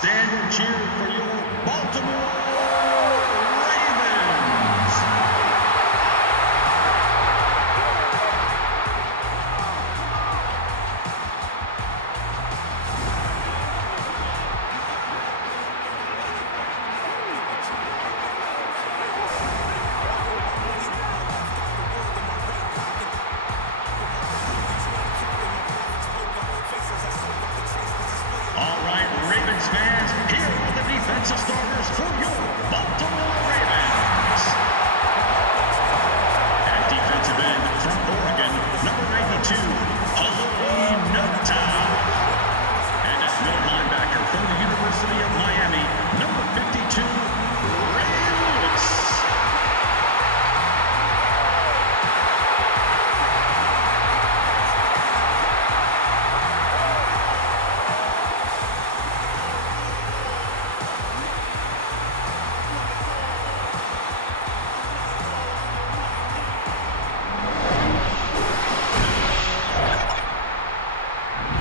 Stand and cheer for your Baltimore Ravens. All right, Ravens fans, here are the defensive starters for your Baltimore Ravens. At defensive end from Oregon, number 92, Aloy Nota. And at middle linebacker from the University of Miami, number 52, Ray Lewis.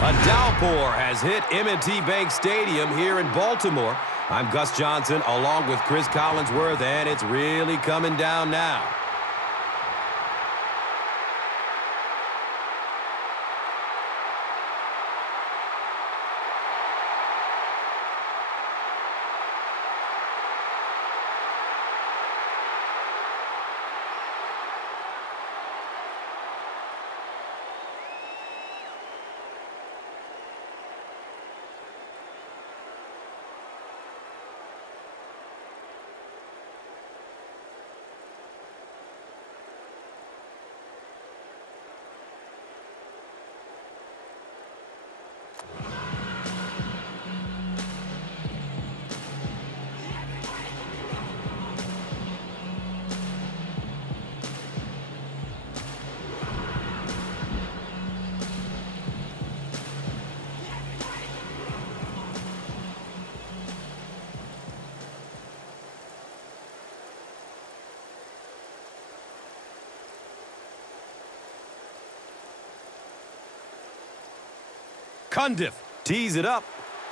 A downpour has hit M&T Bank Stadium here in Baltimore. I'm Gus Johnson along with Chris Collinsworth, and it's really coming down now. Cundiff tees it up,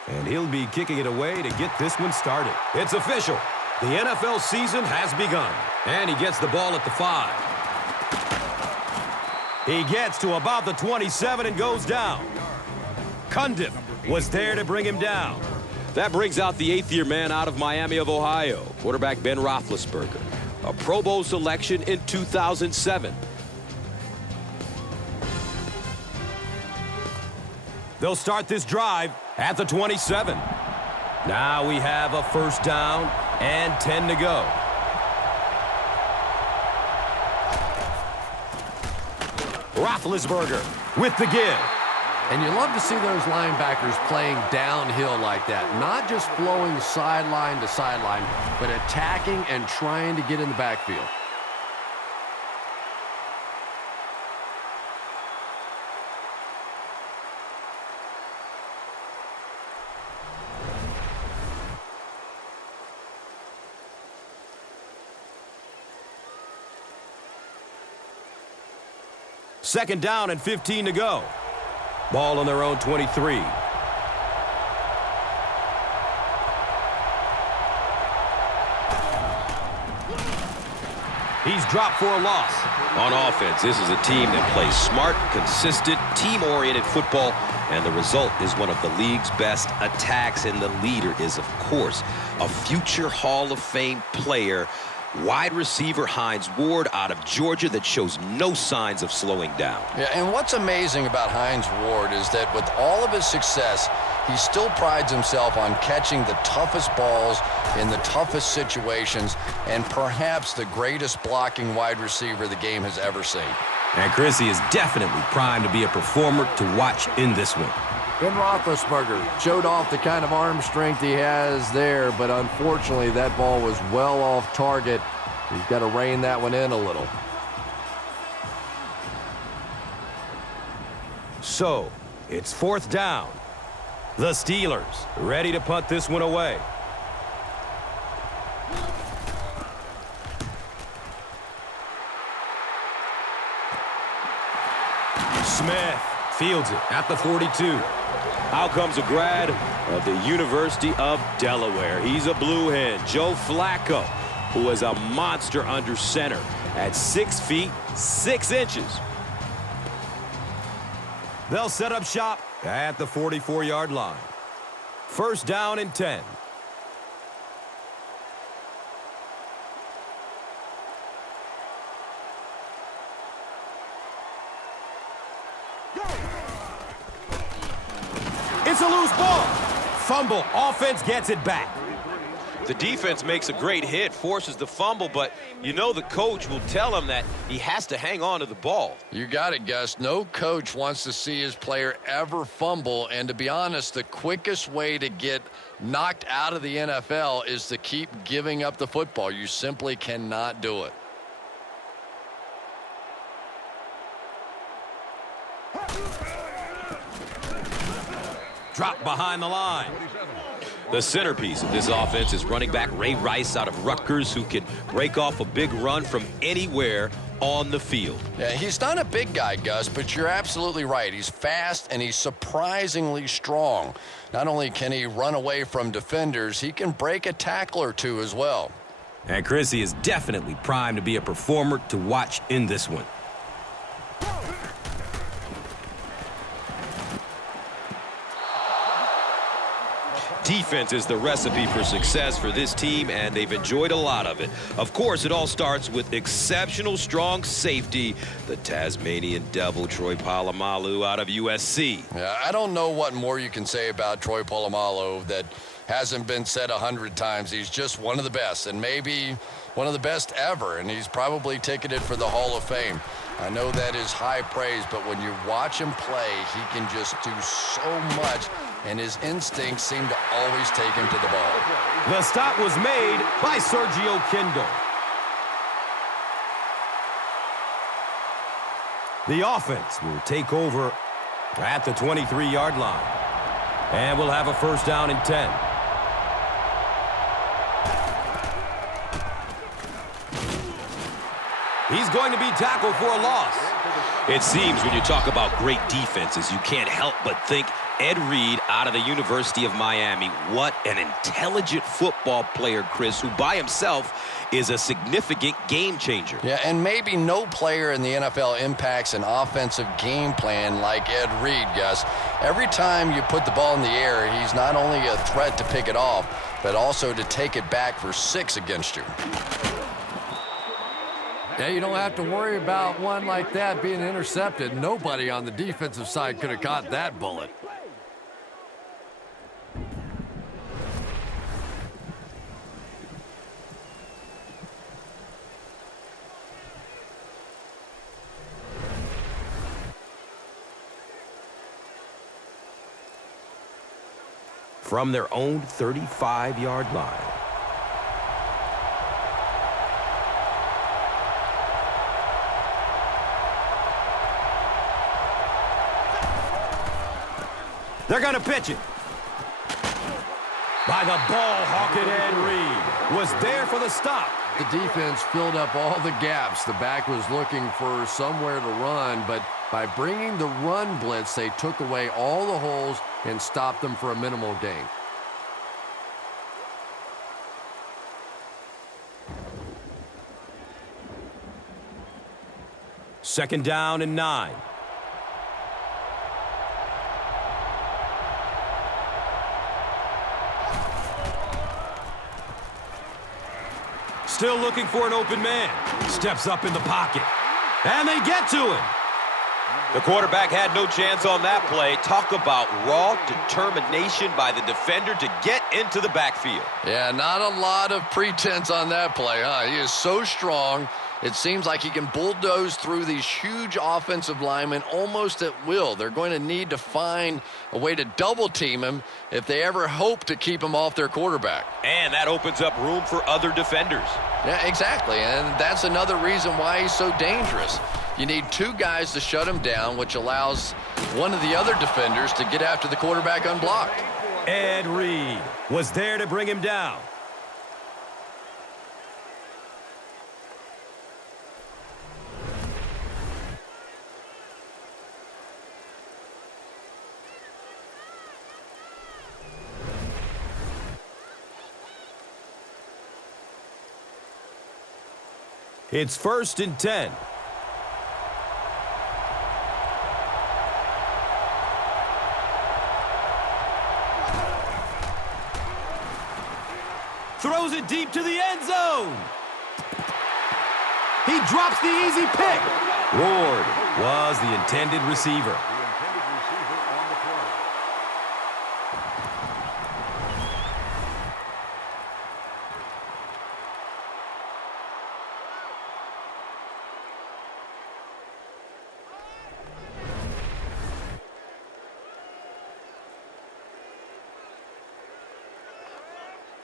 and he'll be kicking it away to get this one started. It's official. The NFL season has begun, and he gets the ball at the 5. He gets to about the 27 and goes down. Cundiff was there to bring him down. That brings out the 8th-year man out of Miami of Ohio, quarterback Ben Roethlisberger, a Pro Bowl selection in 2007. They'll start this drive at the 27. Now we have a first down and 10 to go. Roethlisberger with the give. And you love to see those linebackers playing downhill like that. Not just flowing sideline to sideline, but attacking and trying to get in the backfield. Second down and 15 to go. Ball on their own 23. He's dropped for a loss. On offense, this is a team that plays smart, consistent, team-oriented football, and the result is one of the league's best attacks, and the leader is, of course, a future Hall of Fame player, wide receiver Hines Ward out of Georgia, that shows no signs of slowing down. Yeah, and what's amazing about Hines Ward is that with all of his success, he still prides himself on catching the toughest balls in the toughest situations, and perhaps the greatest blocking wide receiver the game has ever seen. And Chrissy is definitely primed to be a performer to watch in this one. Ben Roethlisberger showed off the kind of arm strength he has there, but unfortunately that ball was well off target. He's got to rein that one in a little. So, it's fourth down. The Steelers ready to punt this one away. Smith fields it at the 42. Out comes a grad of the University of Delaware. He's a blue hen, Joe Flacco, who is a monster under center at 6 feet 6 inches. They'll set up shop at the 44-yard line. First down and 10. It's a loose ball. Fumble. Offense gets it back. The defense makes a great hit, forces the fumble, but you know the coach will tell him that he has to hang on to the ball. You got it, Gus. No coach wants to see his player ever fumble, and to be honest, the quickest way to get knocked out of the NFL is to keep giving up the football. You simply cannot do it. Drop behind the line. The centerpiece of this offense is running back Ray Rice out of Rutgers, who can break off a big run from anywhere on the field. Yeah, he's not a big guy, Gus, but you're absolutely right. He's fast and he's surprisingly strong. Not only can he run away from defenders, he can break a tackle or two as well. And Chrissy is definitely primed to be a performer to watch in this one. Defense is the recipe for success for this team, and they've enjoyed a lot of it. Of course, it all starts with exceptional strong safety, the Tasmanian Devil, Troy Polamalu out of USC. Yeah, I don't know what more you can say about Troy Polamalu that hasn't been said 100 times. He's just one of the best, and maybe one of the best ever, and he's probably ticketed for the Hall of Fame. I know that is high praise, but when you watch him play, he can just do so much, and his instincts seem to always take him to the ball. The stop was made by Sergio Kindle. The offense will take over at the 23-yard line. And we'll have a first down and 10. He's going to be tackled for a loss. It seems when you talk about great defenses, you can't help but think Ed Reed out of the University of Miami. What an intelligent football player, Chris, who by himself is a significant game changer. Yeah, and maybe no player in the NFL impacts an offensive game plan like Ed Reed, Gus. Every time you put the ball in the air, he's not only a threat to pick it off, but also to take it back for 6 against you. Yeah, you don't have to worry about one like that being intercepted. Nobody on the defensive side could have caught that bullet. From their own 35-yard line. They're going to pitch it. By the ball-hawking Ed Reed was there for the stop. The defense filled up all the gaps. The back was looking for somewhere to run, but by bringing the run blitz, they took away all the holes and stopped them for a minimal gain. Second down and 9. Still looking for an open man. Steps up in the pocket. And they get to him. The quarterback had no chance on that play. Talk about raw determination by the defender to get into the backfield. Yeah, not a lot of pretense on that play, huh? He is so strong. It seems like he can bulldoze through these huge offensive linemen almost at will. They're going to need to find a way to double team him if they ever hope to keep him off their quarterback. And that opens up room for other defenders. Yeah, exactly. And that's another reason why he's so dangerous. You need 2 guys to shut him down, which allows one of the other defenders to get after the quarterback unblocked. Ed Reed was there to bring him down. It's 1st and 10. Throws it deep to the end zone. He drops the easy pick. Ward was the intended receiver.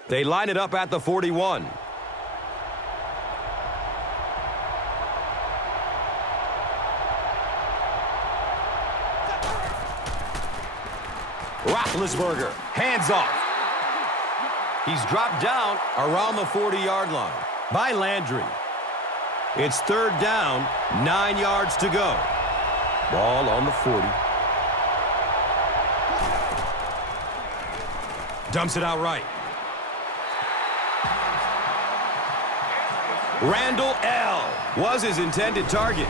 They line it up at the 41. Roethlisberger, hands off. He's dropped down around the 40-yard line by Landry. It's 3rd down, 9 yards to go. Ball on the 40. Dumps it out right. Randall L. was his intended target.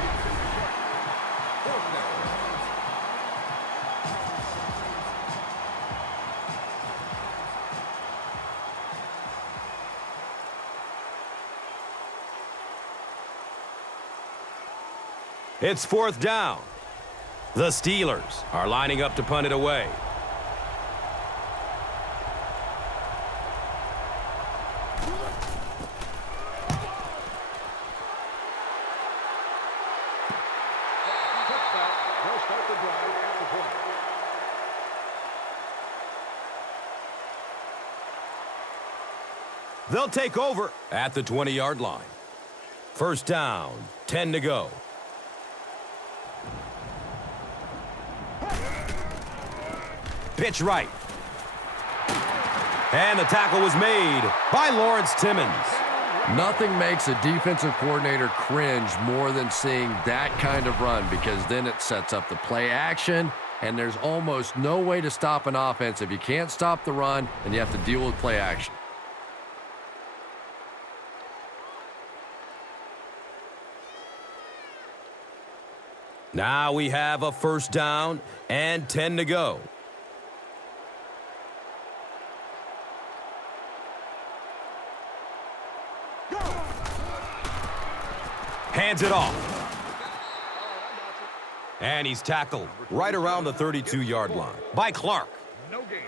It's 4th down. The Steelers are lining up to punt it away. They'll take over at the 20-yard line. 1st down, 10 to go. Pitch right. And the tackle was made by Lawrence Timmons. Nothing makes a defensive coordinator cringe more than seeing that kind of run, because then it sets up the play action, and there's almost no way to stop an offense if you can't stop the run and you have to deal with play action. Now we have a 1st down and 10 to go. Hands it off. And he's tackled right around the 32-yard line by Clark. No gain.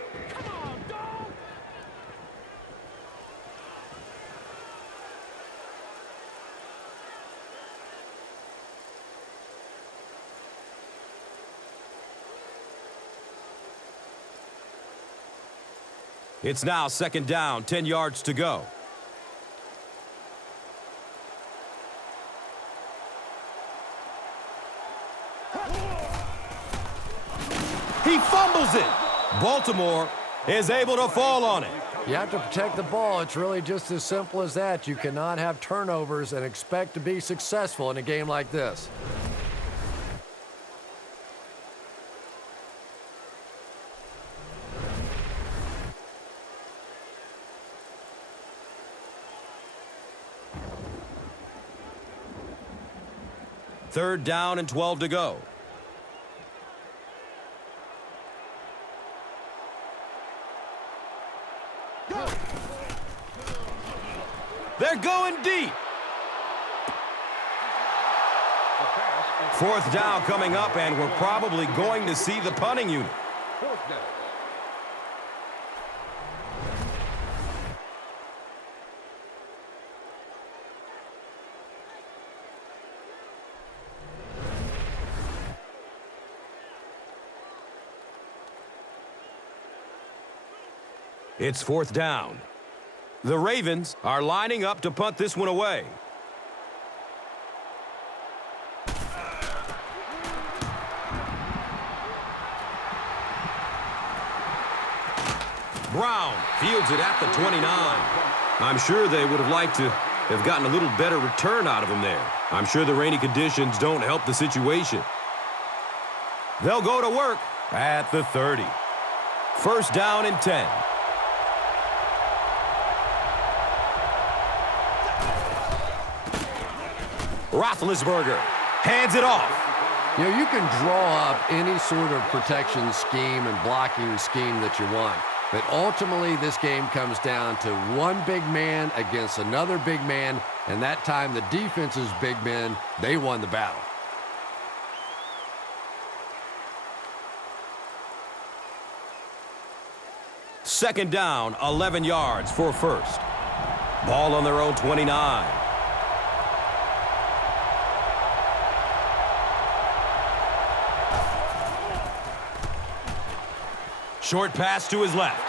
It's now 2nd down, 10 yards to go. He fumbles it. Baltimore is able to fall on it. You have to protect the ball. It's really just as simple as that. You cannot have turnovers and expect to be successful in a game like this. Third down and 12 to go. They're going deep. 4th down coming up, and we're probably going to see the punting unit. It's 4th down. The Ravens are lining up to punt this one away. Brown fields it at the 29. I'm sure they would have liked to have gotten a little better return out of him there. I'm sure the rainy conditions don't help the situation. They'll go to work at the 30. 1st down and 10. Roethlisberger hands it off. You know, you can draw up any sort of protection scheme and blocking scheme that you want. But ultimately, this game comes down to one big man against another big man. And that time, the defense's big men, they won the battle. Second down, 11 yards for first. Ball on their own 29. Short pass to his left.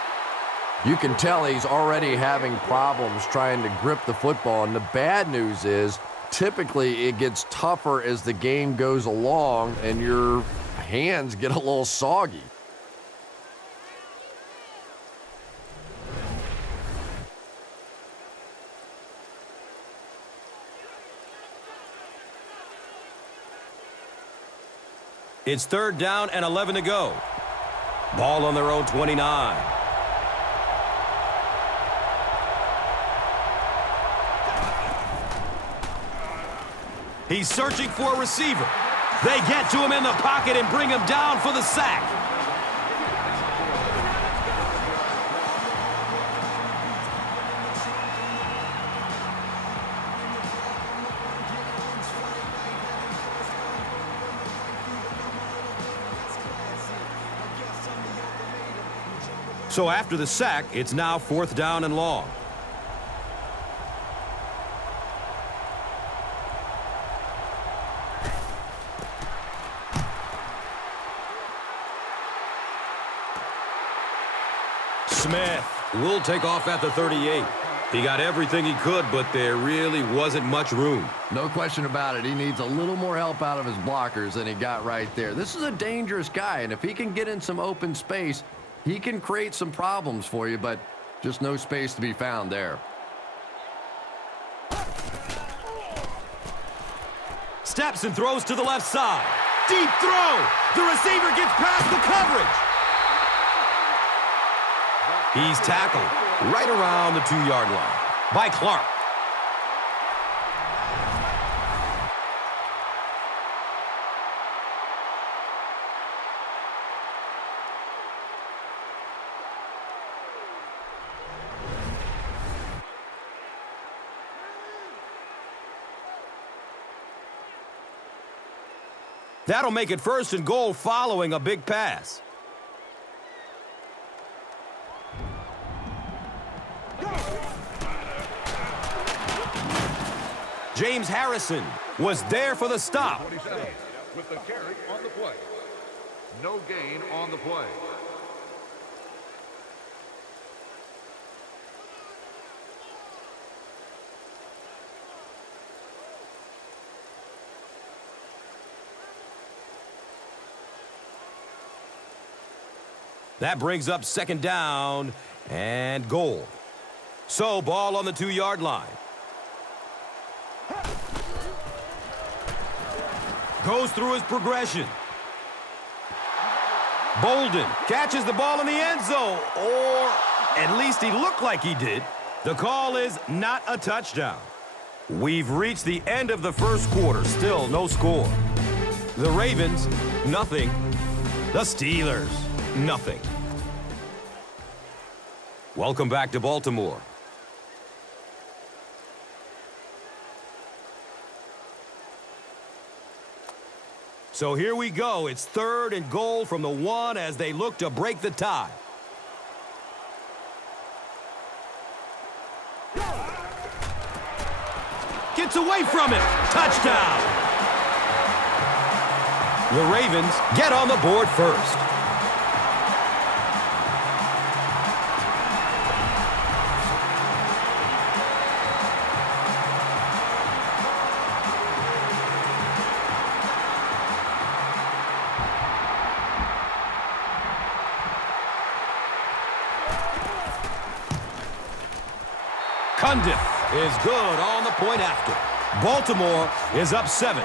You can tell he's already having problems trying to grip the football. And the bad news is, typically it gets tougher as the game goes along and your hands get a little soggy. It's third down and 11 to go. Ball on their own 29. He's searching for a receiver. They get to him in the pocket and bring him down for the sack. So after the sack, it's now fourth down and long. Smith will take off at the 38. He got everything he could, but there really wasn't much room. No question about it. He needs a little more help out of his blockers than he got right there. This is a dangerous guy, and if he can get in some open space, he can create some problems for you, but just no space to be found there. Steps and throws to the left side. Deep throw. The receiver gets past the coverage. He's tackled right around the 2-yard line by Clark. That'll make it first and goal following a big pass. James Harrison was there for the stop. With the carry on the play. No gain on the play. That brings up second down and goal. So, ball on the 2-yard line. Goes through his progression. Bolden catches the ball in the end zone, or at least he looked like he did. The call is not a touchdown. We've reached the end of the first quarter, still no score. The Ravens, nothing. The Steelers, nothing. Welcome back to Baltimore. So here we go. It's third and goal from the 1 as they look to break the tie. Gets away from it. Touchdown. The Ravens get on the board first. Cundiff is good on the point after. Baltimore is up 7.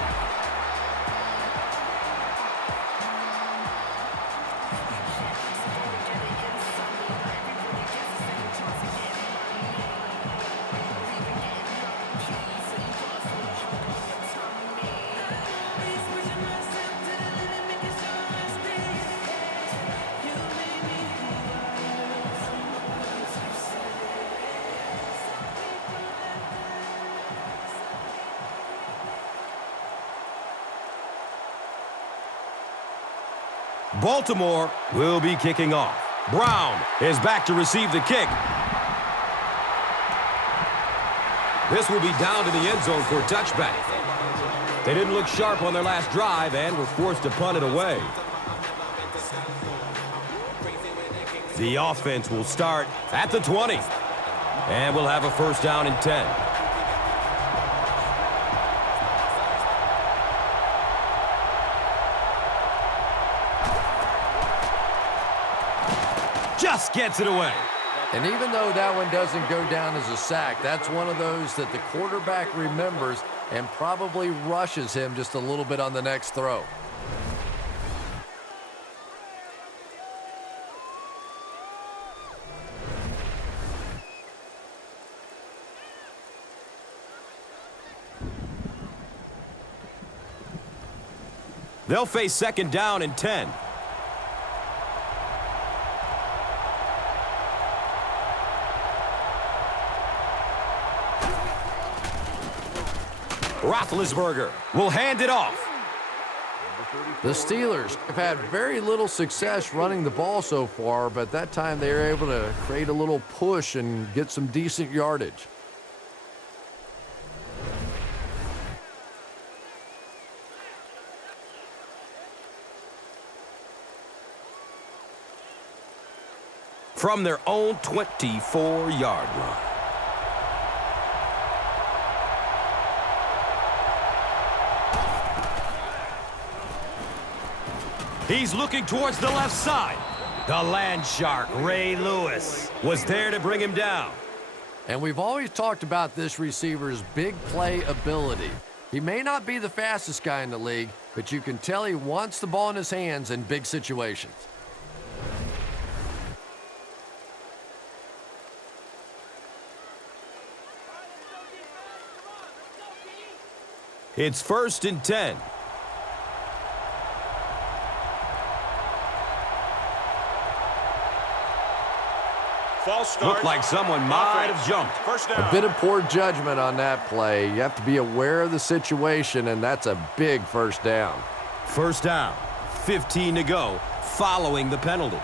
Baltimore will be kicking off. Brown is back to receive the kick. This will be down to the end zone for a touchback. They didn't look sharp on their last drive and were forced to punt it away. The offense will start at the 20. And we'll have a first down and 10. Just gets it away. And even though that one doesn't go down as a sack, that's one of those that the quarterback remembers and probably rushes him just a little bit on the next throw. They'll face second down and 10. Roethlisberger will hand it off. The Steelers have had very little success running the ball so far, but that time they were able to create a little push and get some decent yardage. From their own 24-yard line. He's looking towards the left side. The land shark, Ray Lewis, was there to bring him down. And we've always talked about this receiver's big play ability. He may not be the fastest guy in the league, but you can tell he wants the ball in his hands in big situations. It's first and 10. False start. Looked like someone might have jumped. First down. A bit of poor judgment on that play. You have to be aware of the situation, and that's a big first down. First down, 15 to go, following the penalty.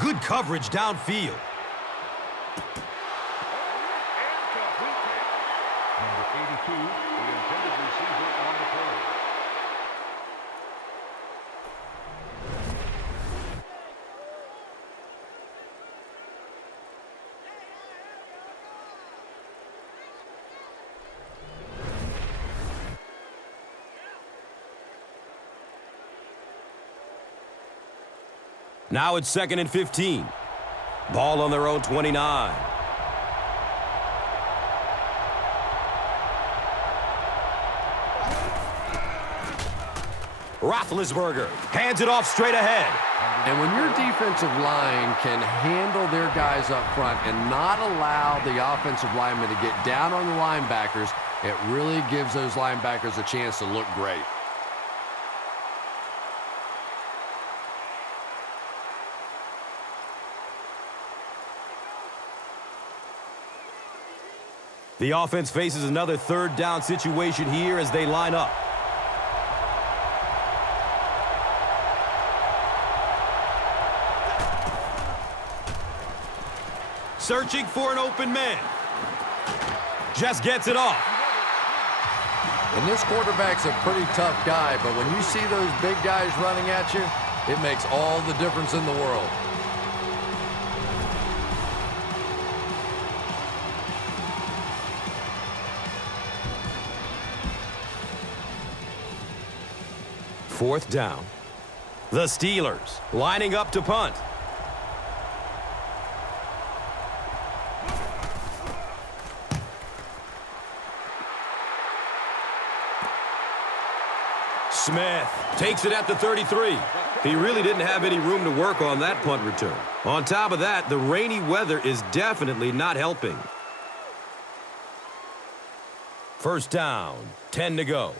Good coverage downfield. Number 82, the intended receiver on the play. Now it's second and 15. Ball on their own 29. Roethlisberger hands it off straight ahead. And when your defensive line can handle their guys up front and not allow the offensive linemen to get down on the linebackers, it really gives those linebackers a chance to look great. The offense faces another third down situation here as they line up. Searching for an open man. Just gets it off. And this quarterback's a pretty tough guy, but when you see those big guys running at you, it makes all the difference in the world. Fourth down. The Steelers lining up to punt. Smith takes it at the 33. He really didn't have any room to work on that punt return. On top of that, the rainy weather is definitely not helping. First down, 10 to go.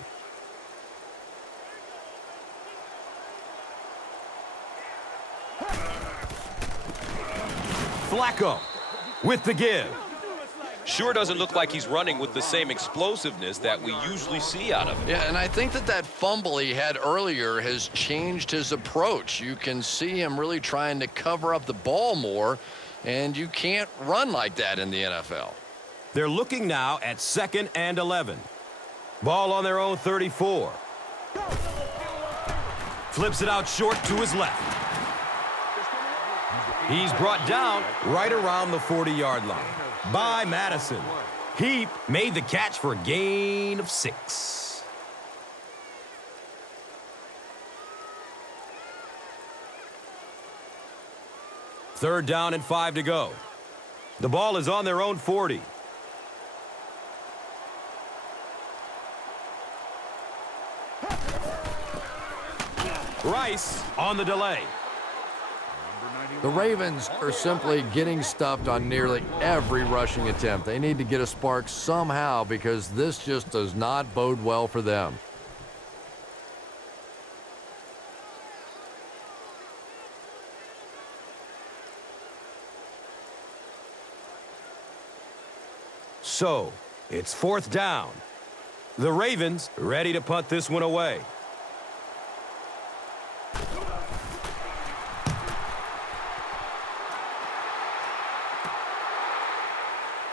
Flacco with the give. Sure doesn't look like he's running with the same explosiveness that we usually see out of him. Yeah, and I think that fumble he had earlier has changed his approach. You can see him really trying to cover up the ball more, and you can't run like that in the NFL. They're looking now at 2nd and 11. Ball on their own 34. Flips it out short to his left. He's brought down right around the 40-yard line by Madison. He made the catch for a gain of 6. Third down and 5 to go. The ball is on their own 40. Rice on the delay. The Ravens are simply getting stuffed on nearly every rushing attempt. They need to get a spark somehow because this just does not bode well for them. So, it's 4th down. The Ravens ready to punt this one away.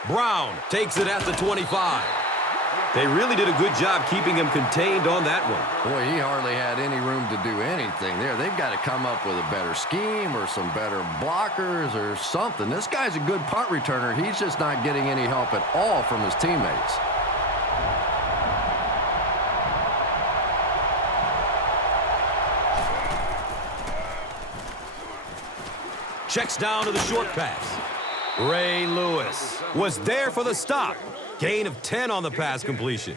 Brown takes it at the 25. They really did a good job keeping him contained on that one. Boy, he hardly had any room to do anything there. They've got to come up with a better scheme or some better blockers or something. This guy's a good punt returner. He's just not getting any help at all from his teammates. Checks down to the short pass. Ray Lewis was there for the stop. Gain of 10 on the pass completion.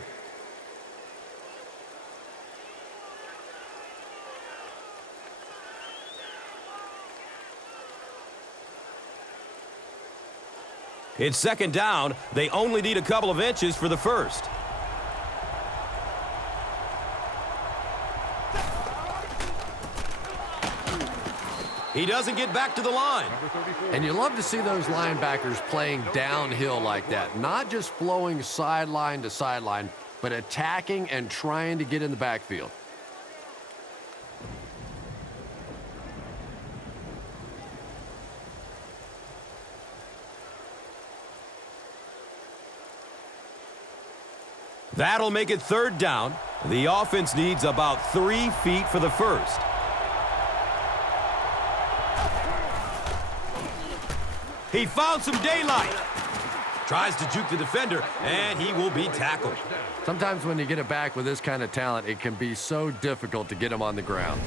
It's 2nd down. They only need a couple of inches for the first. He doesn't get back to the line. And you love to see those linebackers playing downhill like that. Not just flowing sideline to sideline, but attacking and trying to get in the backfield. That'll make it 3rd down. The offense needs about 3 feet for the first. He found some daylight. Tries to juke the defender, and he will be tackled. Sometimes when you get it back with this kind of talent, it can be so difficult to get him on the ground.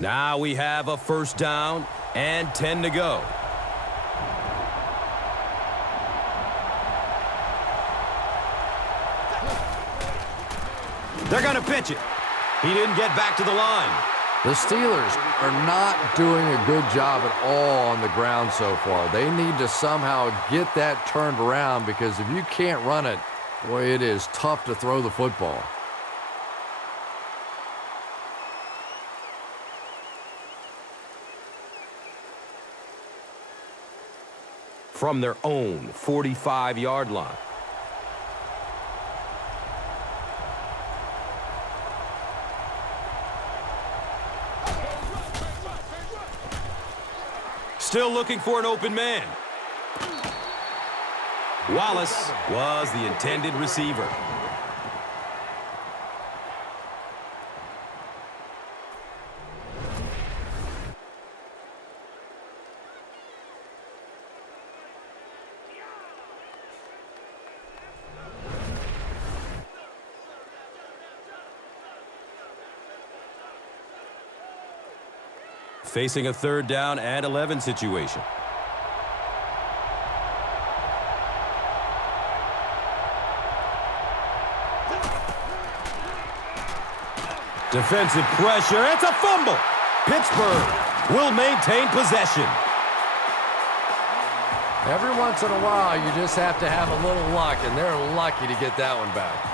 Now we have a 1st down and 10 to go. They're going to pitch it. He didn't get back to the line. The Steelers are not doing a good job at all on the ground so far. They need to somehow get that turned around because if you can't run it, boy, it is tough to throw the football. From their own 45-yard line. Still looking for an open man. Wallace was the intended receiver. Facing a 3rd down and 11 situation. Defensive pressure. It's a fumble. Pittsburgh will maintain possession. Every once in a while, you just have to have a little luck, and they're lucky to get that one back.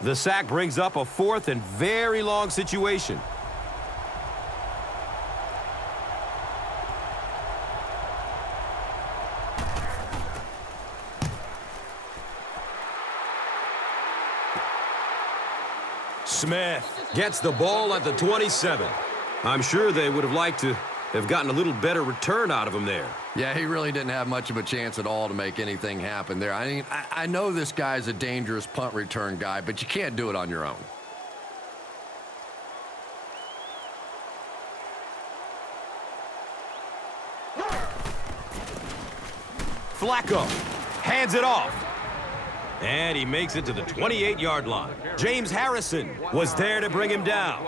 The sack brings up a fourth and very long situation. Smith gets the ball at the 27. I'm sure they would have liked to have gotten a little better return out of him there. Yeah, he really didn't have much of a chance at all to make anything happen there. I mean, I know this guy's a dangerous punt return guy, but you can't do it on your own. Flacco hands it off. And he makes it to the 28-yard line. James Harrison was there to bring him down.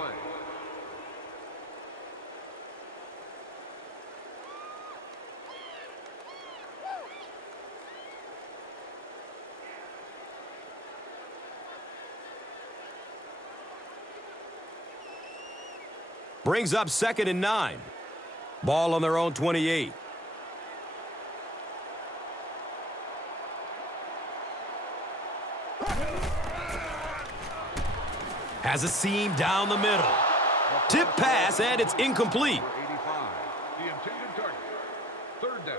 Brings up 2nd and 9. Ball on their own 28. Has a seam down the middle. Tip pass, and it's incomplete. 85. The intended target. 3rd down.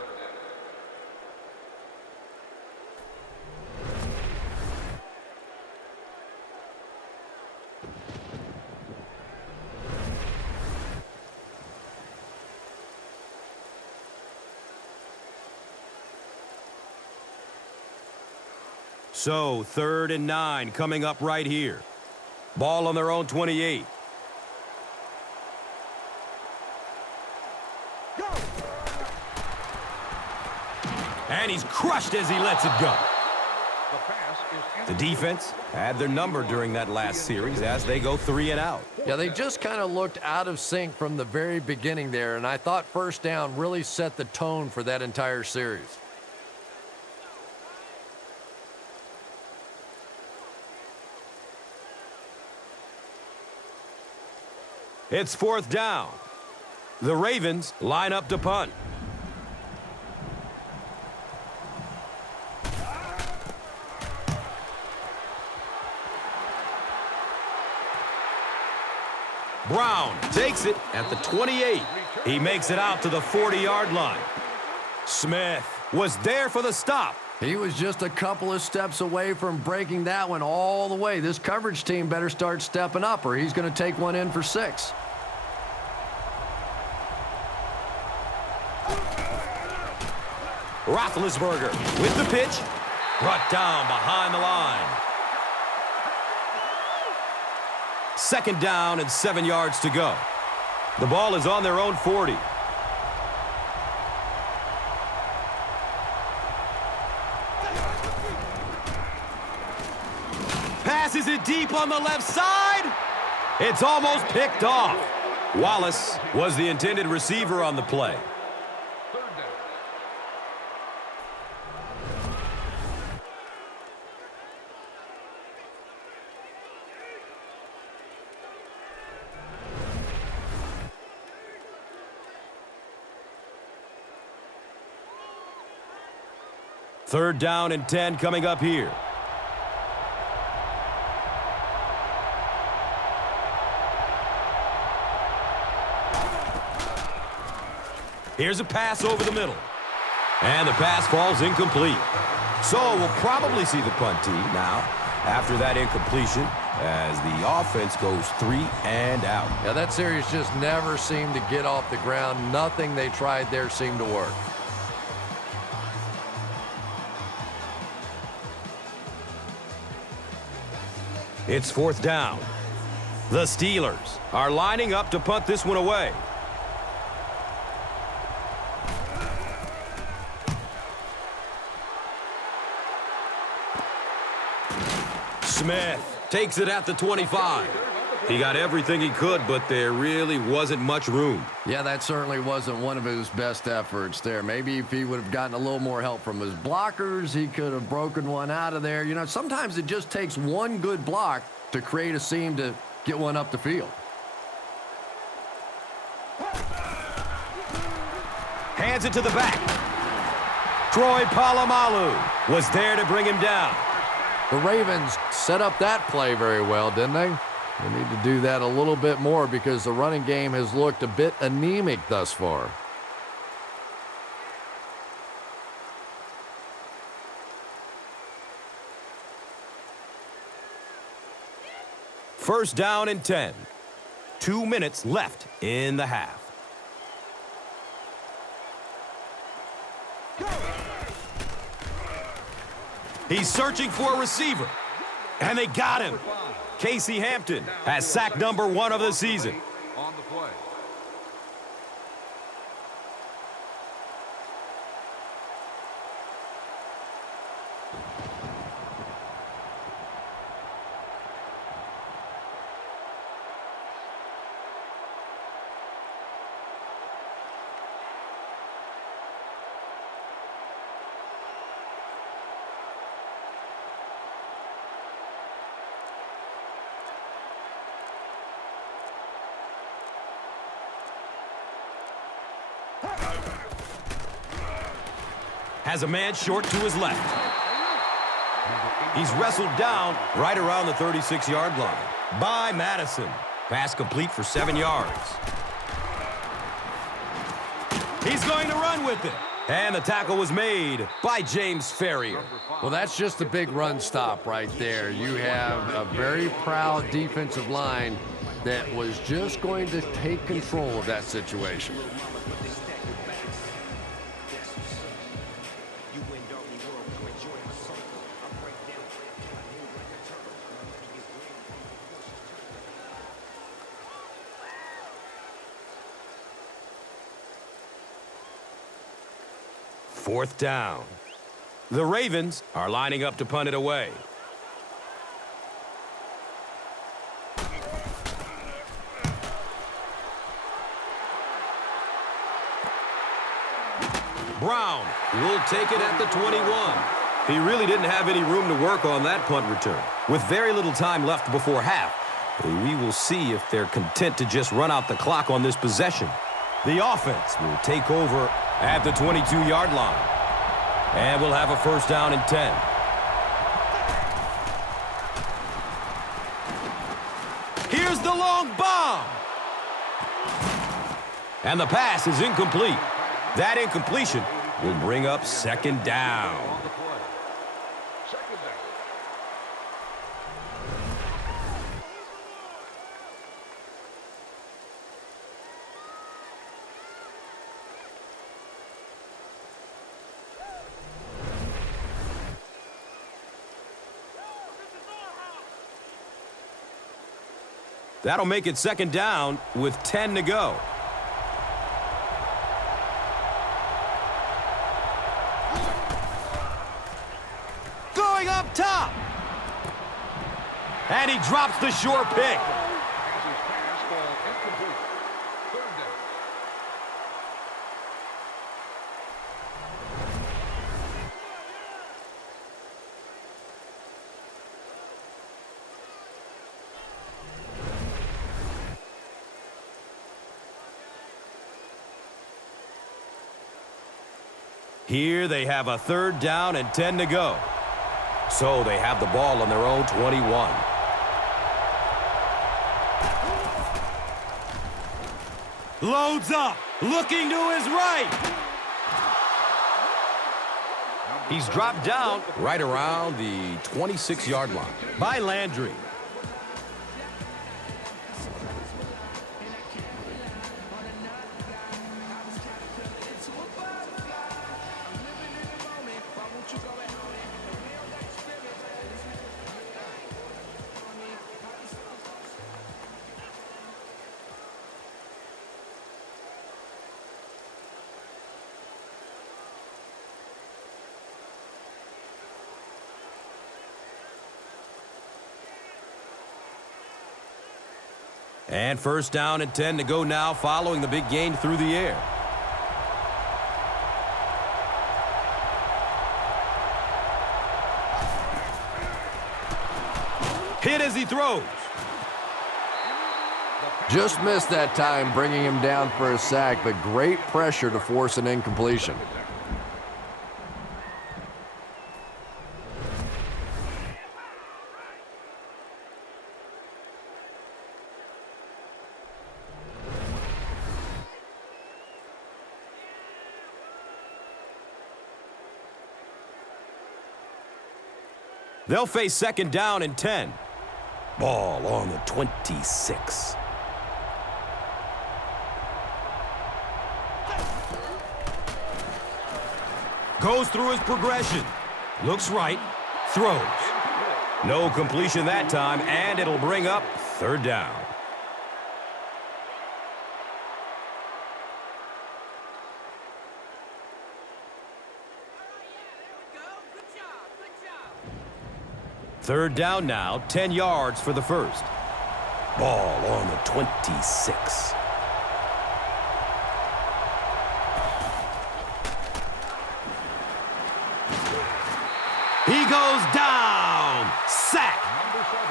So, 3rd and 9 coming up right here. Ball on their own 28. And he's crushed as he lets it go. The defense had their number during that last series as they go 3 and out. Yeah, they just kind of looked out of sync from the very beginning there, and I thought 1st down really set the tone for that entire series. It's 4th down. The Ravens line up to punt. Brown takes it at the 28. He makes it out to the 40-yard line. Smith was there for the stop. He was just a couple of steps away from breaking that one all the way. This coverage team better start stepping up or he's going to take one in for 6. Roethlisberger with the pitch. Brought down behind the line. 2nd down and 7 yards to go. The ball is on their own 40. Passes it deep on the left side. It's almost picked off. Wallace was the intended receiver on the play. 3rd down. Third down and 10 coming up here. Here's a pass over the middle. And the pass falls incomplete. So we'll probably see the punt team now after that incompletion as the offense goes 3 and out. Yeah, that series just never seemed to get off the ground. Nothing they tried there seemed to work. It's 4th down. The Steelers are lining up to punt this one away. Smith takes it at the 25. He got everything he could, but there really wasn't much room. Yeah, that certainly wasn't one of his best efforts there. Maybe if he would have gotten a little more help from his blockers, he could have broken one out of there. You know, sometimes it just takes one good block to create a seam to get one up the field. Hands it to the back. Troy Polamalu was there to bring him down. The Ravens set up that play very well, didn't they? They need to do that a little bit more because the running game has looked a bit anemic thus far. First down and 10. 2 minutes left in the half. He's searching for a receiver. And they got him. Casey Hampton has sack number 1 of the season. On the play. Has a man short to his left. He's wrestled down right around the 36-yard line by Madison. Pass complete for 7 yards. He's going to run with it. And the tackle was made by James Ferrier. Well, that's just a big run stop right there. You have a very proud defensive line that was just going to take control of that situation. Fourth down. The Ravens are lining up to punt it away. Brown will take it at the 21. He really didn't have any room to work on that punt return. With very little time left before half, we will see if they're content to just run out the clock on this possession. The offense will take over at the 22-yard line. And we'll have a first down and 10. Here's the long bomb. And the pass is incomplete. That incompletion will bring up second down. On the play. Second down. That'll make it second down with 10 to go. Going up top. And he drops the short pick. Passes pass ball incomplete. Third down. Here they have a third down and 10 to go. So they have the ball on their own 21. Loads up, looking to his right. He's dropped down right around the 26-yard line by Landry. And first down and 10 to go now following the big gain through the air. Hit as he throws. Just missed that time, bringing him down for a sack, but great pressure to force an incompletion. They'll face second down and 10. Ball on the 26. Goes through his progression. Looks right. Throws. No completion that time, and it'll bring up third down. Third down now, 10 yards for the first. Ball on the 26. He goes down. Sack. Number 7,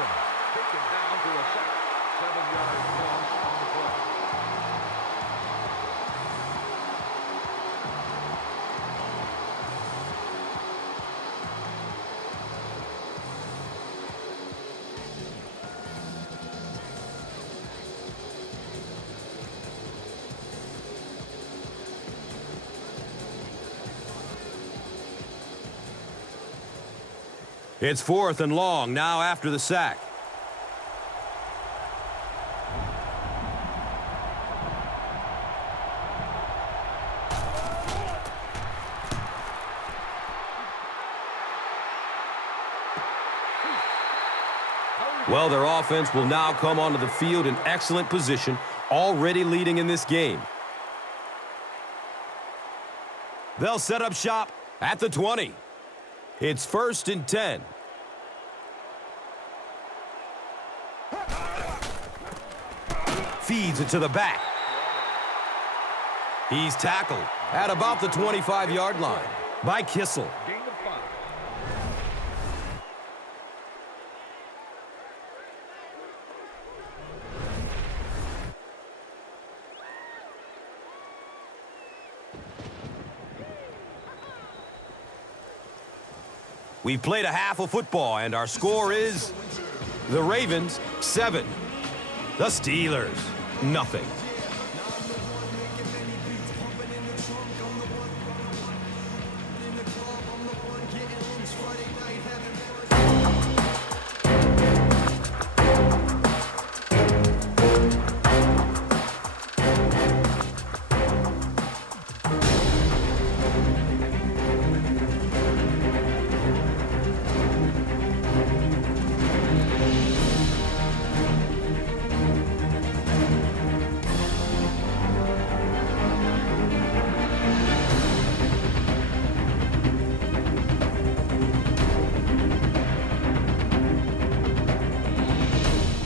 taken down for a sack. 7-yard loss on the play. It's fourth and long now after the sack. Well, their offense will now come onto the field in excellent position, already leading in this game. They'll set up shop at the 20. It's first and 10. Feeds it to the back. He's tackled at about the 25-yard line by Kissel. Gain of 5. We've played a half of football, and our score is the Ravens 7, the Steelers nothing.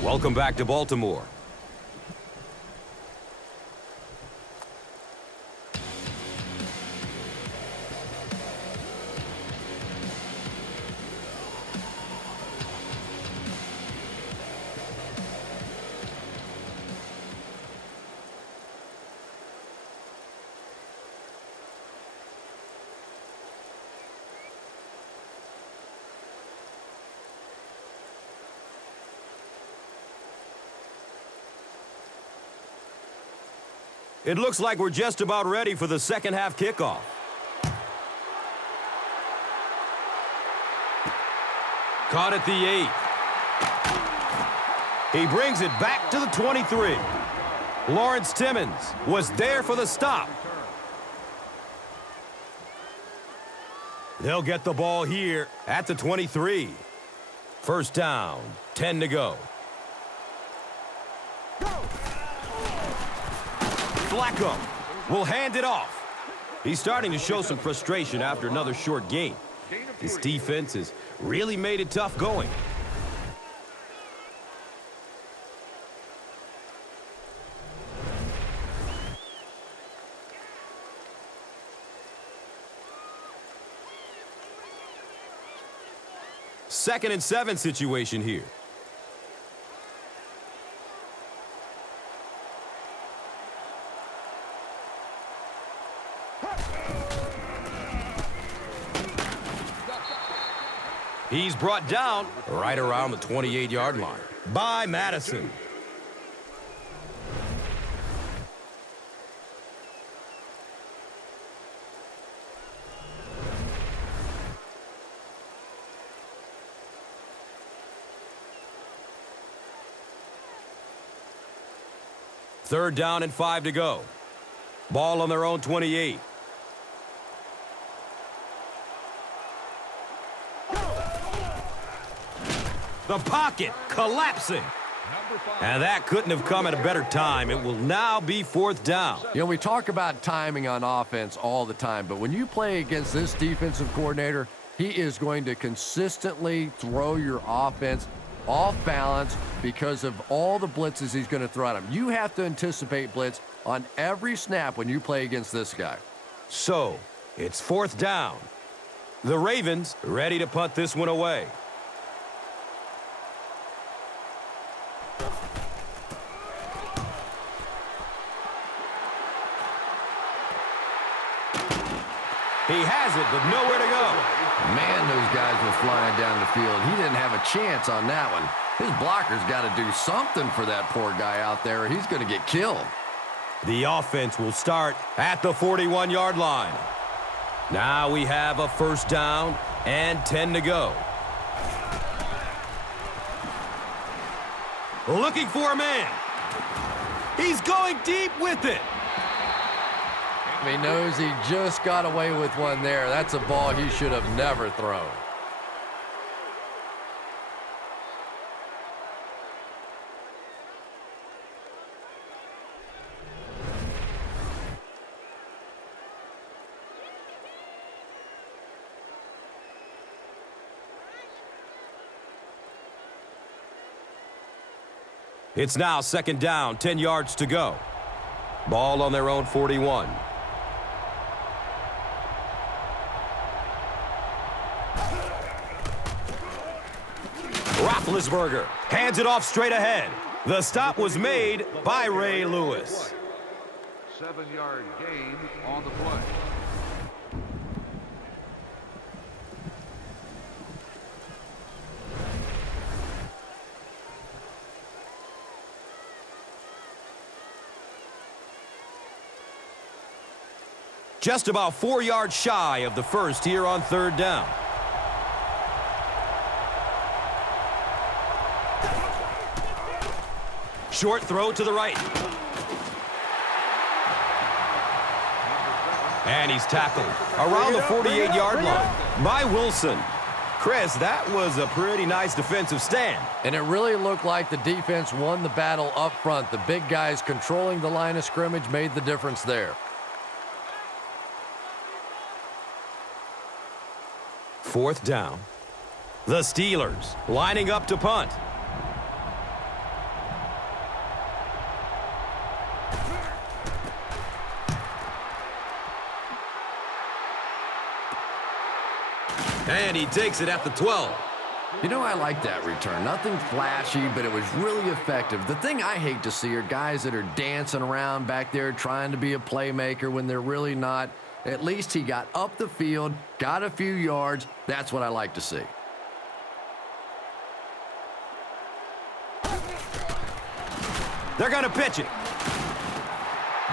Welcome back to Baltimore. It looks like we're just about ready for the second half kickoff. Caught at the 8. He brings it back to the 23. Lawrence Timmons was there for the stop. They'll get the ball here at the 23. First down, 10 to go. Flacco will hand it off. He's starting to show some frustration after another short gain. This defense has really made it tough going. 2nd and 7 situation here. He's brought down right around the 28-yard line by Madison. Third down and 5 to go. Ball on their own 28. The pocket collapsing. And that couldn't have come at a better time. It will now be 4th down. You know, we talk about timing on offense all the time, but when you play against this defensive coordinator, he is going to consistently throw your offense off balance because of all the blitzes he's going to throw at him. You have to anticipate blitz on every snap when you play against this guy. So, it's 4th down. The Ravens ready to punt this one away. He has it, but nowhere to go. Man, those guys were flying down the field. He didn't have a chance on that one. His blocker's got to do something for that poor guy out there, or he's going to get killed. The offense will start at the 41-yard line. Now we have a 1st down and 10 to go. Looking for a man. He's going deep with it. He knows he just got away with one there. That's a ball he should have never thrown. It's now 2nd down, 10 yards to go. Ball on their own 41. Roethlisberger hands it off straight ahead. The stop was made by Ray Lewis. 7-yard gain on the play. Just about 4 yards shy of the first here on 3rd down. Short throw to the right. And he's tackled around the 48-yard line by Wilson. Chris, that was a pretty nice defensive stand. And it really looked like the defense won the battle up front. The big guys controlling the line of scrimmage made the difference there. 4th down. The Steelers lining up to punt. And he takes it at the 12. You know, I like that return. Nothing flashy, but it was really effective. The thing I hate to see are guys that are dancing around back there trying to be a playmaker when they're really not. At least he got up the field, got a few yards. That's what I like to see. They're going to pitch it.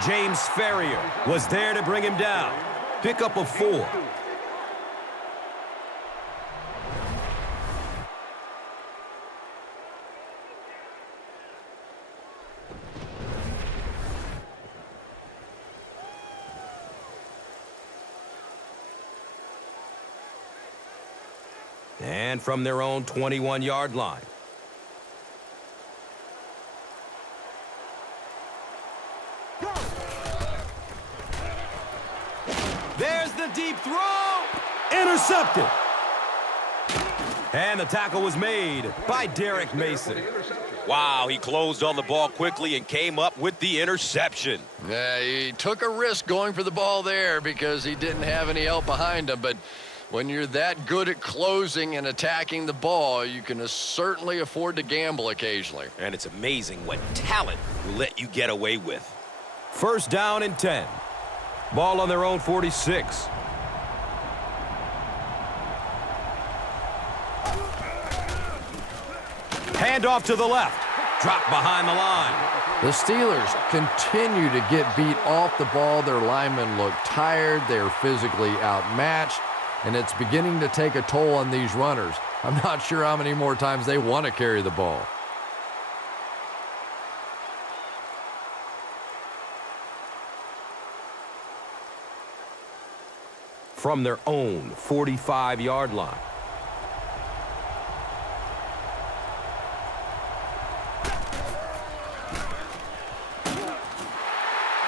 James Ferrier was there to bring him down. Pick up a 4. And from their own 21-yard line. There's the deep throw. Intercepted. And the tackle was made by Derek Mason. Wow, he closed on the ball quickly and came up with the interception. Yeah, he took a risk going for the ball there because he didn't have any help behind him, but When you're that good at closing and attacking the ball, you can certainly afford to gamble occasionally. And it's amazing what talent will let you get away with. First down and 10. Ball on their own 46. Hand off to the left. Drop behind the line. The Steelers continue to get beat off the ball. Their linemen look tired. They're physically outmatched, and it's beginning to take a toll on these runners. I'm not sure how many more times they want to carry the ball. From their own 45-yard line.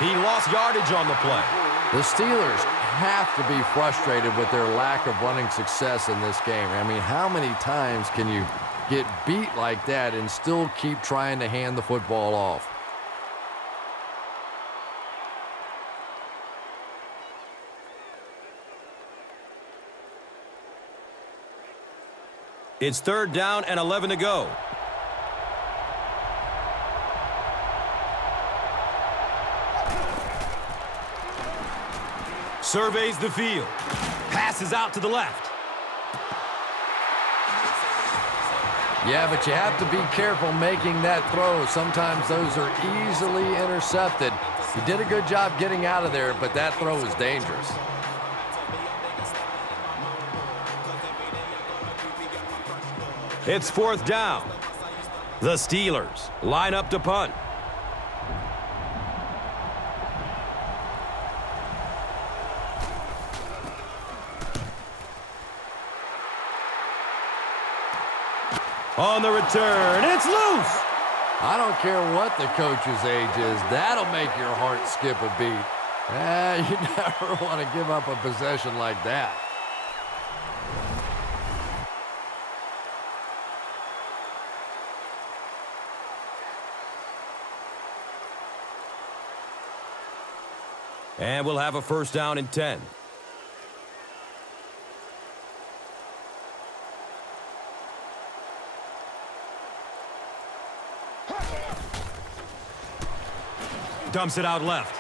He lost yardage on the play. The Steelers have to be frustrated with their lack of running success in this game. I mean, how many times can you get beat like that and still keep trying to hand the football off? It's third down and 11 to go. Surveys the field. Passes out to the left. Yeah, but you have to be careful making that throw. Sometimes those are easily intercepted. He did a good job getting out of there, but that throw is dangerous. It's fourth down. The Steelers line up to punt. On the return, it's loose. I don't care what the coach's age is. That'll make your heart skip a beat. You never want to give up a possession like that. And we'll have a first down and 10. Dumps it out left.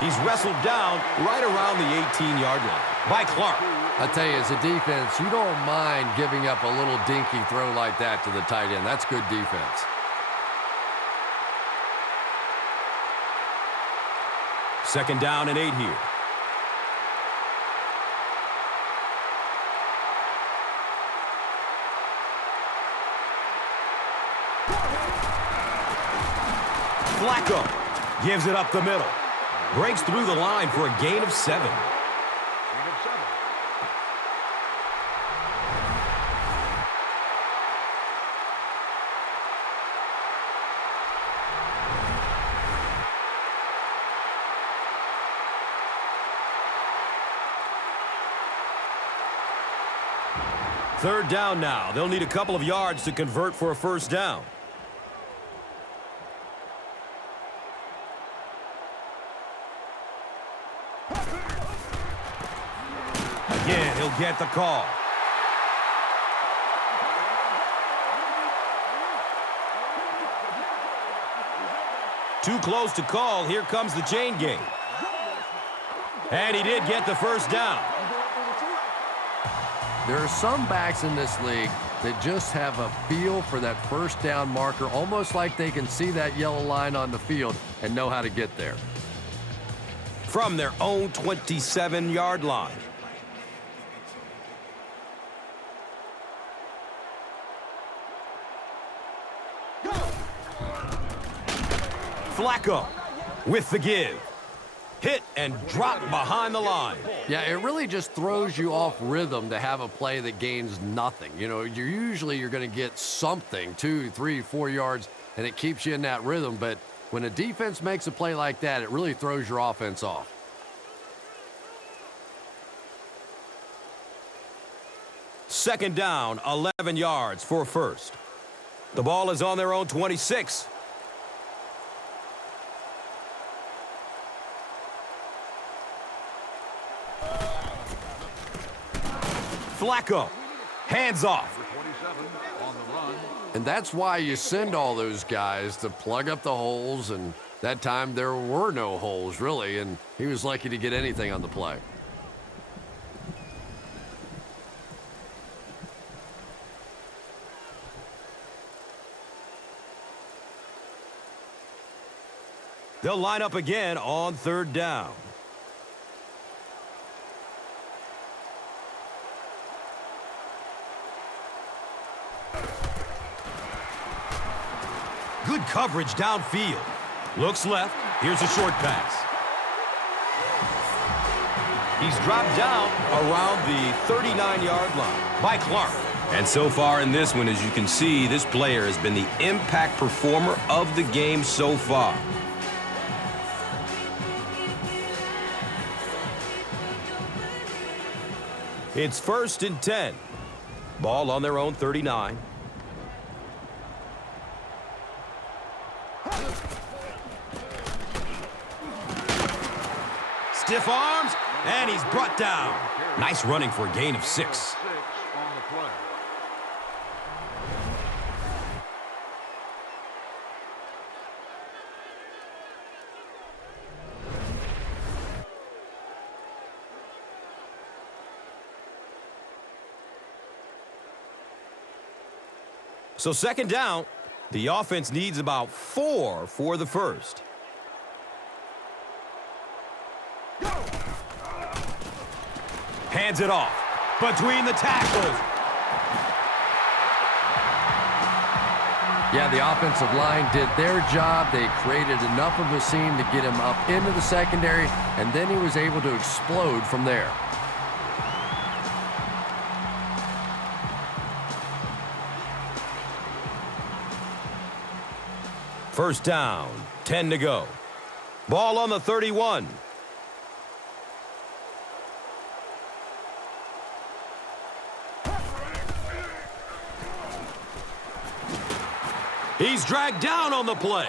He's wrestled down right around the 18-yard line by Clark. I tell you, as a defense, you don't mind giving up a little dinky throw like that to the tight end. That's good defense. Second down and 8 here. Flacco gives it up the middle. Breaks through the line for a gain of 7. Third down now. They'll need a couple of yards to convert for a first down. Again, he'll get the call. Too close to call. Here comes the chain game. And he did get the first down. There are some backs in this league that just have a feel for that first down marker, almost like they can see that yellow line on the field and know how to get there. From their own 27-yard line. Flacco with the give. Hit and drop behind the line. Yeah, it really just throws you off rhythm to have a play that gains nothing. You know, you're going to get something, 2, 3, 4 yards, and it keeps you in that rhythm. But when a defense makes a play like that, it really throws your offense off. Second down, 11 yards for first. The ball is on their own 26. Flacco. Hands off. 27 on the run. And that's why you send all those guys to plug up the holes, and that time there were no holes, really, and he was lucky to get anything on the play. They'll line up again on 3rd down. Good coverage downfield. Looks left. Here's a short pass. He's dropped down around the 39-yard line by Clark. And so far in this one, as you can see, this player has been the impact performer of the game so far. It's 1st and 10. Ball on their own 39. Stiff arms, and he's brought down. Nice running for a gain of 6. 6 on the play. So 2nd down, the offense needs about 4 for the first. Hands it off between the tackles. Yeah, the offensive line did their job. They created enough of a seam to get him up into the secondary, and then he was able to explode from there. First down, 10 to go. Ball on the 31. He's dragged down on the play.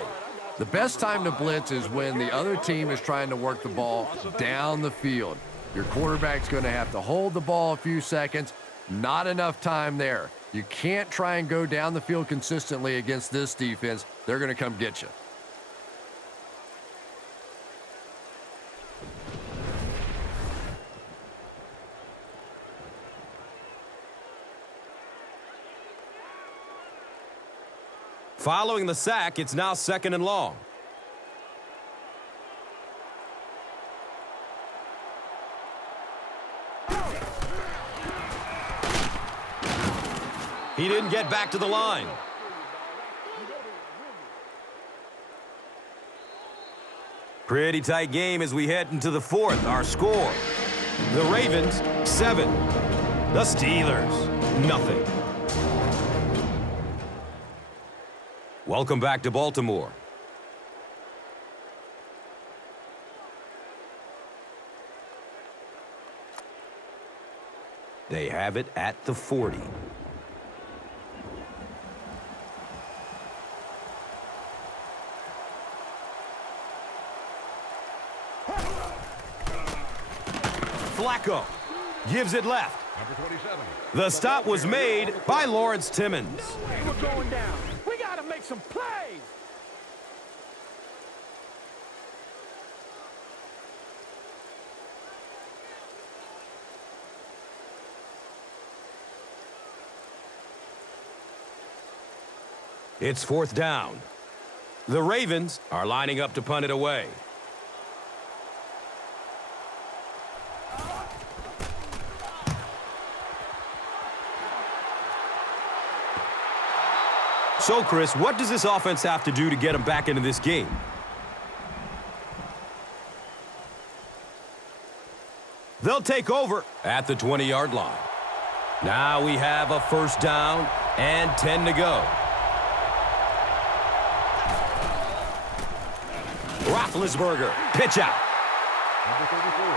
The best time to blitz is when the other team is trying to work the ball down the field. Your quarterback's going to have to hold the ball a few seconds. Not enough time there. You can't try and go down the field consistently against this defense. They're going to come get you. Following the sack, it's now 2nd and long. He didn't get back to the line. Pretty tight game as we head into the 4th. Our score, the Ravens, 7. The Steelers, nothing. Welcome back to Baltimore. They have it at the 40. Flacco gives it left. Number 27. The stop was made by Lawrence Timmons. We're going down. We got to make some plays. It's 4th down. The Ravens are lining up to punt it away. So, Chris, what does this offense have to do to get them back into this game? They'll take over at the 20-yard line. Now we have a 1st down and 10 to go. Roethlisberger, pitch out.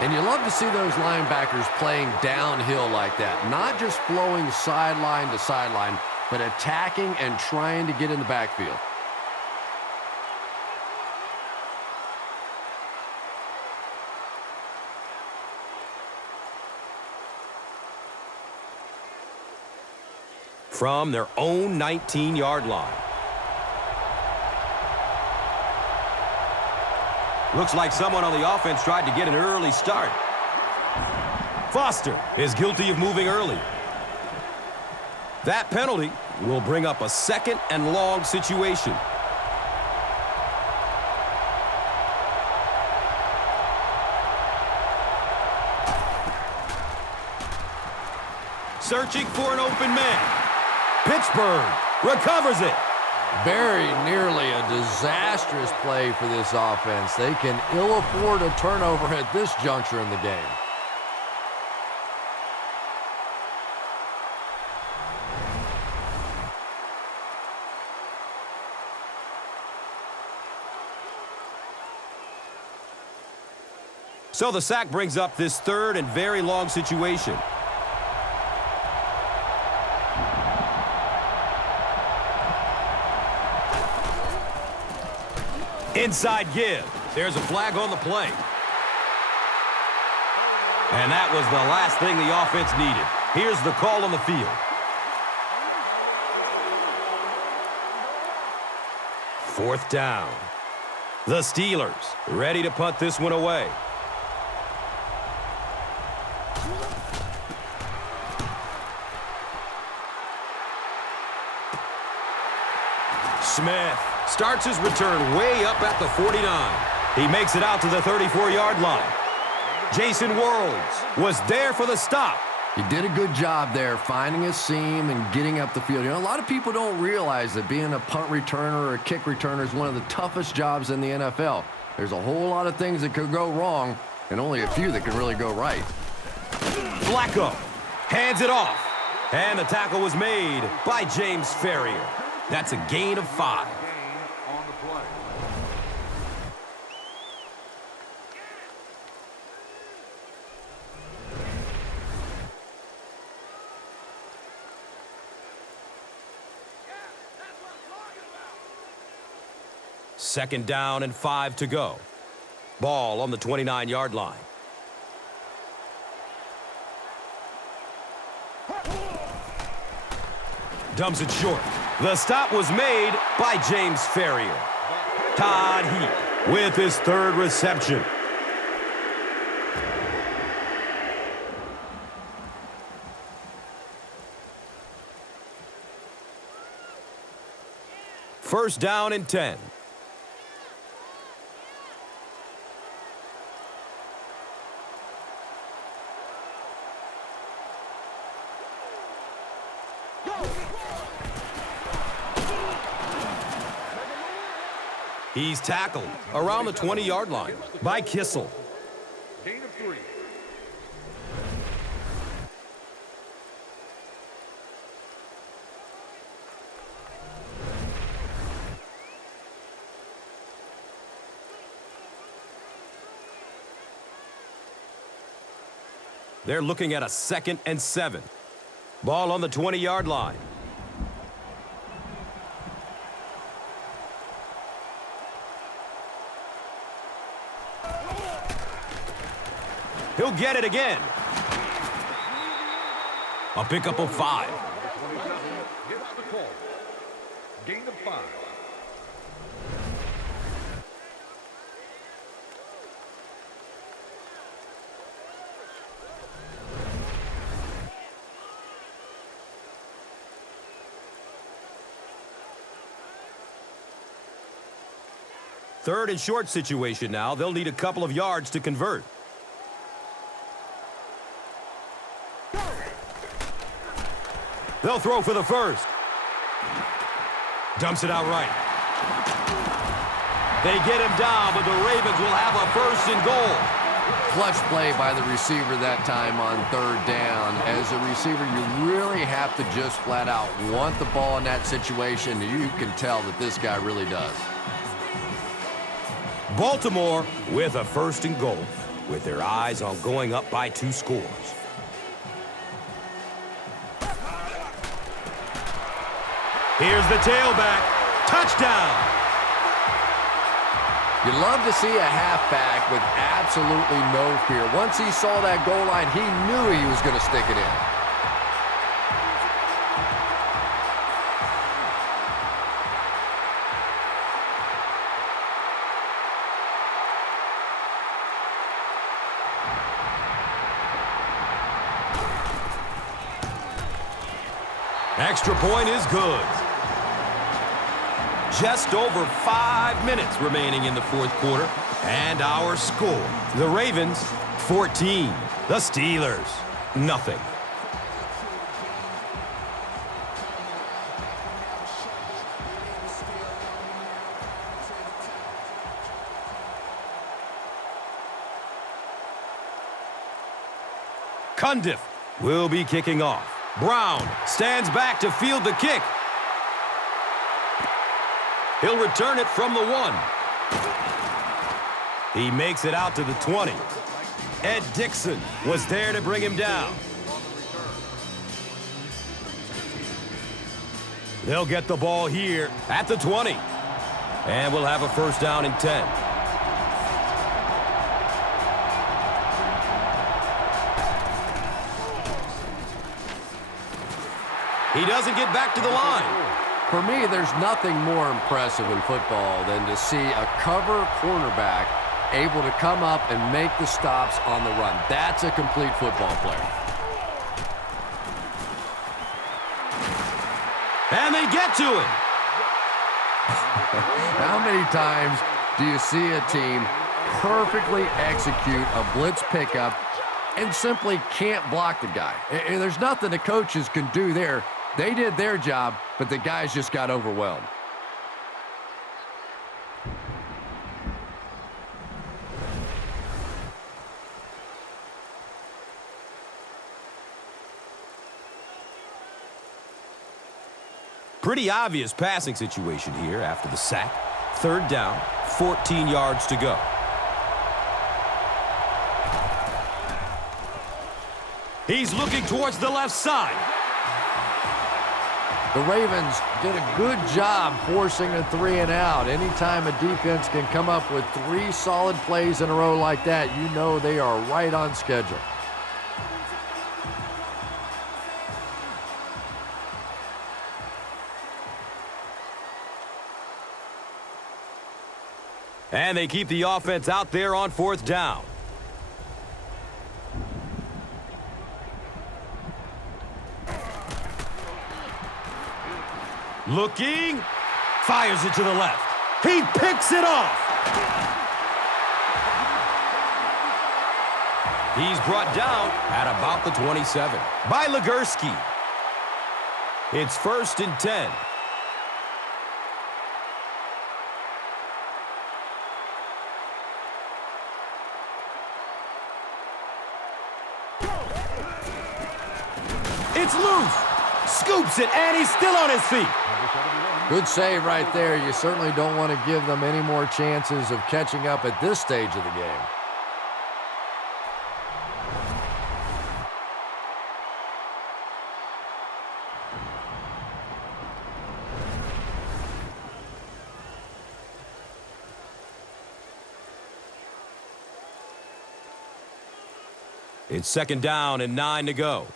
And you love to see those linebackers playing downhill like that, not just flowing sideline to sideline, but attacking and trying to get in the backfield. from their own 19-yard line. Looks like someone on the offense tried to get an early start. Foster is guilty of moving early. That penalty will bring up a 2nd and long situation. Searching for an open man. Pittsburgh recovers it. Very nearly a disastrous play for this offense. They can ill afford a turnover at this juncture in the game. So the sack brings up this 3rd and very long situation. Inside give. There's a flag on the play. And that was the last thing the offense needed. Here's the call on the field. Fourth down. The Steelers ready to punt this one away. Smith starts his return way up at the 49. He makes it out to the 34-yard line. Jason Worlds was there for the stop. He did a good job there finding a seam and getting up the field. You know, a lot of people don't realize that being a punt returner or a kick returner is one of the toughest jobs in the NFL. There's a whole lot of things that could go wrong and only a few that can really go right. Flacco hands it off. And the tackle was made by James Ferrier. That's a gain of 5. On the play. Second down and 5 to go. Ball on the 29-yard line. Dumps it short. The stop was made by James Ferrier. Todd Heap with his 3rd reception. First down and 10. He's tackled around the 20-yard line by Kissel. Gain of 3. They're looking at a 2nd and 7. Ball on the 20-yard line. He'll get it again. A pickup of 5. Gets the call. Gain of 5. Third and short situation now. They'll need a couple of yards to convert. They'll throw for the first. Dumps it out right. They get him down, but the Ravens will have a 1st and goal. Clutch play by the receiver that time on 3rd down. As a receiver, you really have to just flat out want the ball in that situation. You can tell that this guy really does. Baltimore with a 1st and goal, with their eyes on going up by 2 scores. Here's the tailback. Touchdown! You love to see a halfback with absolutely no fear. Once he saw that goal line, he knew he was going to stick it in. Extra point is good. Just over 5 minutes remaining in the fourth quarter. And our score, the Ravens, 14. The Steelers, nothing. Cundiff will be kicking off. Brown stands back to field the kick. He'll return it from the 1. He makes it out to the 20. Ed Dixon was there to bring him down. They'll get the ball here at the 20. And we'll have a first down and 10. He doesn't get back to the line. For me, there's nothing more impressive in football than to see a cover cornerback able to come up and make the stops on the run. That's a complete football player. And they get to it. How many times do you see a team perfectly execute a blitz pickup and simply can't block the guy? And there's nothing the coaches can do there. They did their job, but the guys just got overwhelmed. Pretty obvious passing situation here after the sack. Third down, 14 yards to go. He's looking towards the left side. The Ravens did a good job forcing a 3-and-out. Anytime a defense can come up with 3 solid plays in a row like that, you know they are right on schedule. And they keep the offense out there on fourth down. Looking, fires it to the left. He picks it off. He's brought down at about the 27 by Legursky. It's 1st and 10. It's loose. Scoops it, and he's still on his feet. Good save right there. You certainly don't want to give them any more chances of catching up at this stage of the game. It's 2nd down and 9 to go.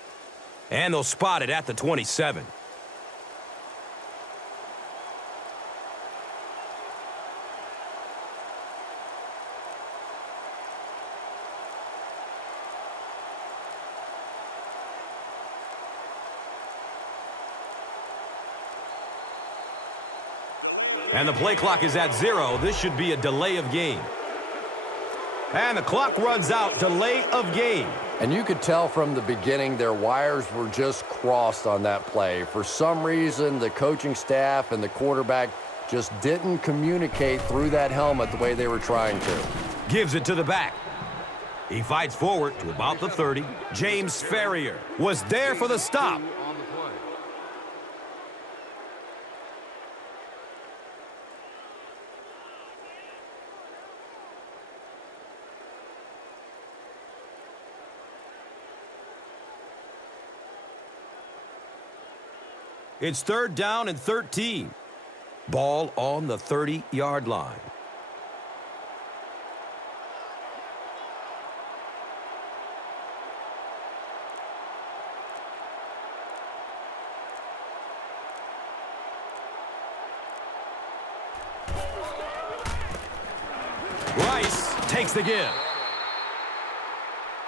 And they'll spot it at the 27. And the play clock is at 0. This should be a delay of game. And the clock runs out. Delay of game. And you could tell from the beginning their wires were just crossed on that play. For some reason, the coaching staff and the quarterback just didn't communicate through that helmet the way they were trying to. Gives it to the back. He fights forward to about the 30. James Ferrier was there for the stop. It's 3rd down and 13. Ball on the 30-yard line. Rice takes the give.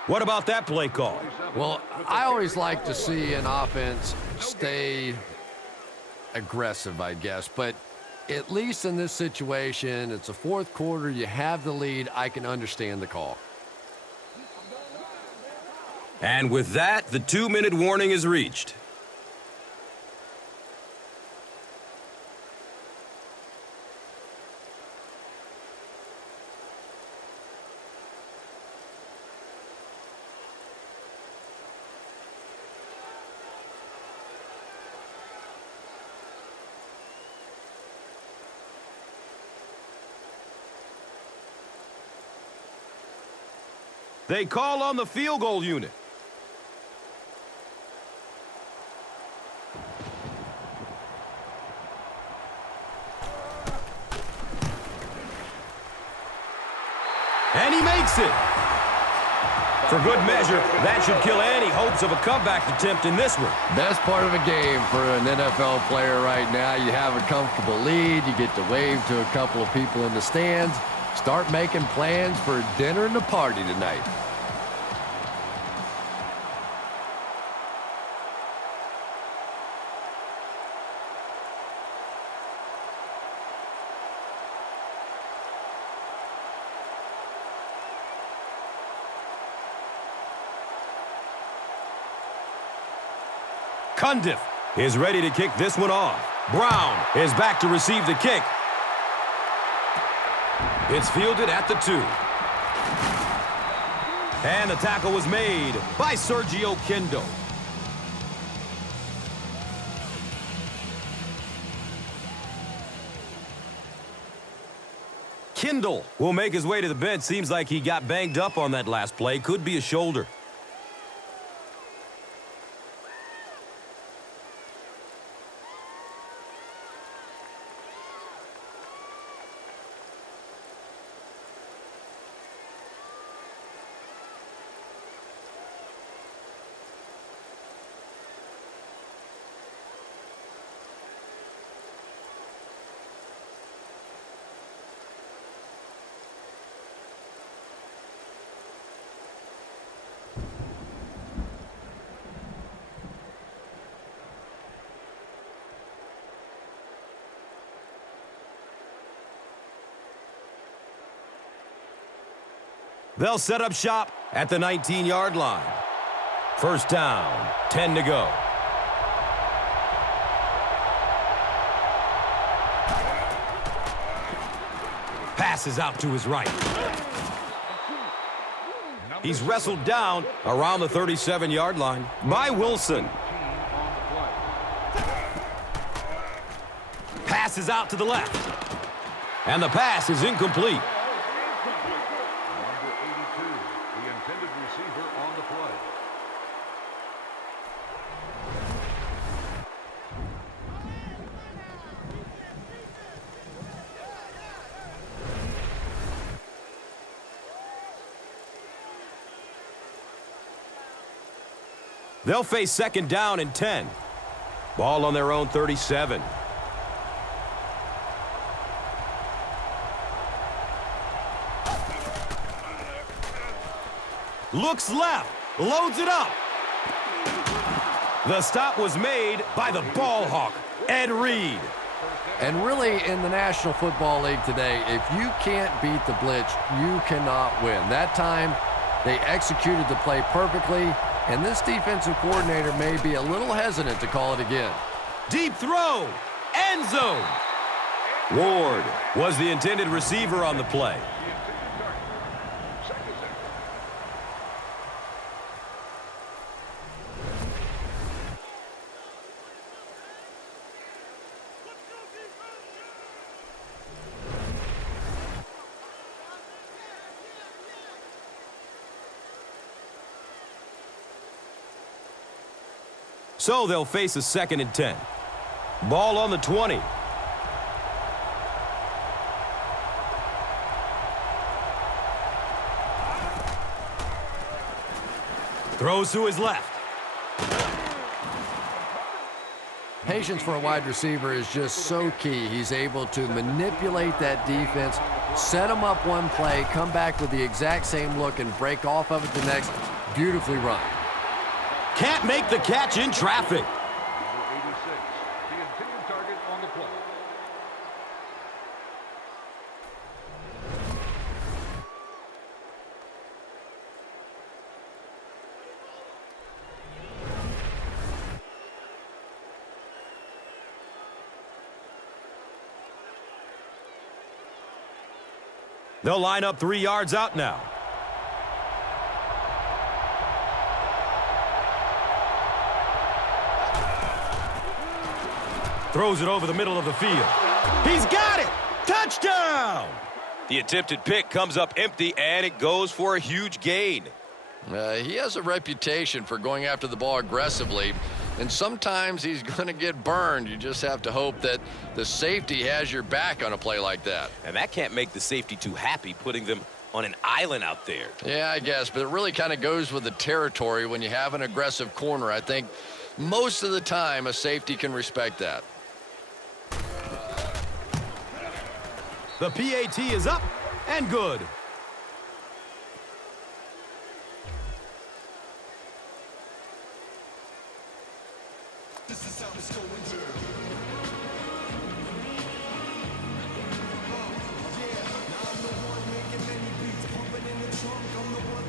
What about that play call? Well, I always like to see an offense stay aggressive, I guess. But at least in this situation, it's the fourth quarter. You have the lead. I can understand the call. And with that, the 2-minute warning is reached. They call on the field goal unit. And he makes it. For good measure, that should kill any hopes of a comeback attempt in this one. Best part of a game for an NFL player right now. You have a comfortable lead. You get to wave to a couple of people in the stands. Start making plans for dinner and a party tonight. Cundiff is ready to kick this one off. Brown is back to receive the kick. It's fielded at the 2. And the tackle was made by Sergio Kindle. Kindle will make his way to the bench. Seems like he got banged up on that last play. Could be a shoulder. They'll set up shop at the 19-yard line. First down, 10 to go. Passes out to his right. He's wrestled down around the 37-yard line by Wilson. Passes out to the left. And the pass is incomplete. They'll face second down and 10. Ball on their own 37. Looks left, loads it up. The stop was made by the ball hawk, Ed Reed. And really, in the National Football League today, if you can't beat the blitz, you cannot win. That time, they executed the play perfectly, and this defensive coordinator may be a little hesitant to call it again. Deep throw, end zone. Ward was the intended receiver on the play. So they'll face a second and 10. Ball on the 20. Throws to his left. Patience for a wide receiver is just so key. He's able to manipulate that defense, set them up one play, come back with the exact same look, and break off of it the next. Beautifully run. Can't make the catch in traffic. Number 86, the intended target on the play. They'll line up 3 yards out now. Throws it over the middle of the field. He's got it! Touchdown! The attempted pick comes up empty, and it goes for a huge gain. He has a reputation for going after the ball aggressively, and sometimes he's going to get burned. You just have to hope that the safety has your back on a play like that. And that can't make the safety too happy, putting them on an island out there. Yeah, I guess, but it really kind of goes with the territory when you have an aggressive corner. I think most of the time a safety can respect that. The PAT is up and good. This is how it's going down. Yeah, now I'm the one making many beats, pumping in the trunk. I'm the one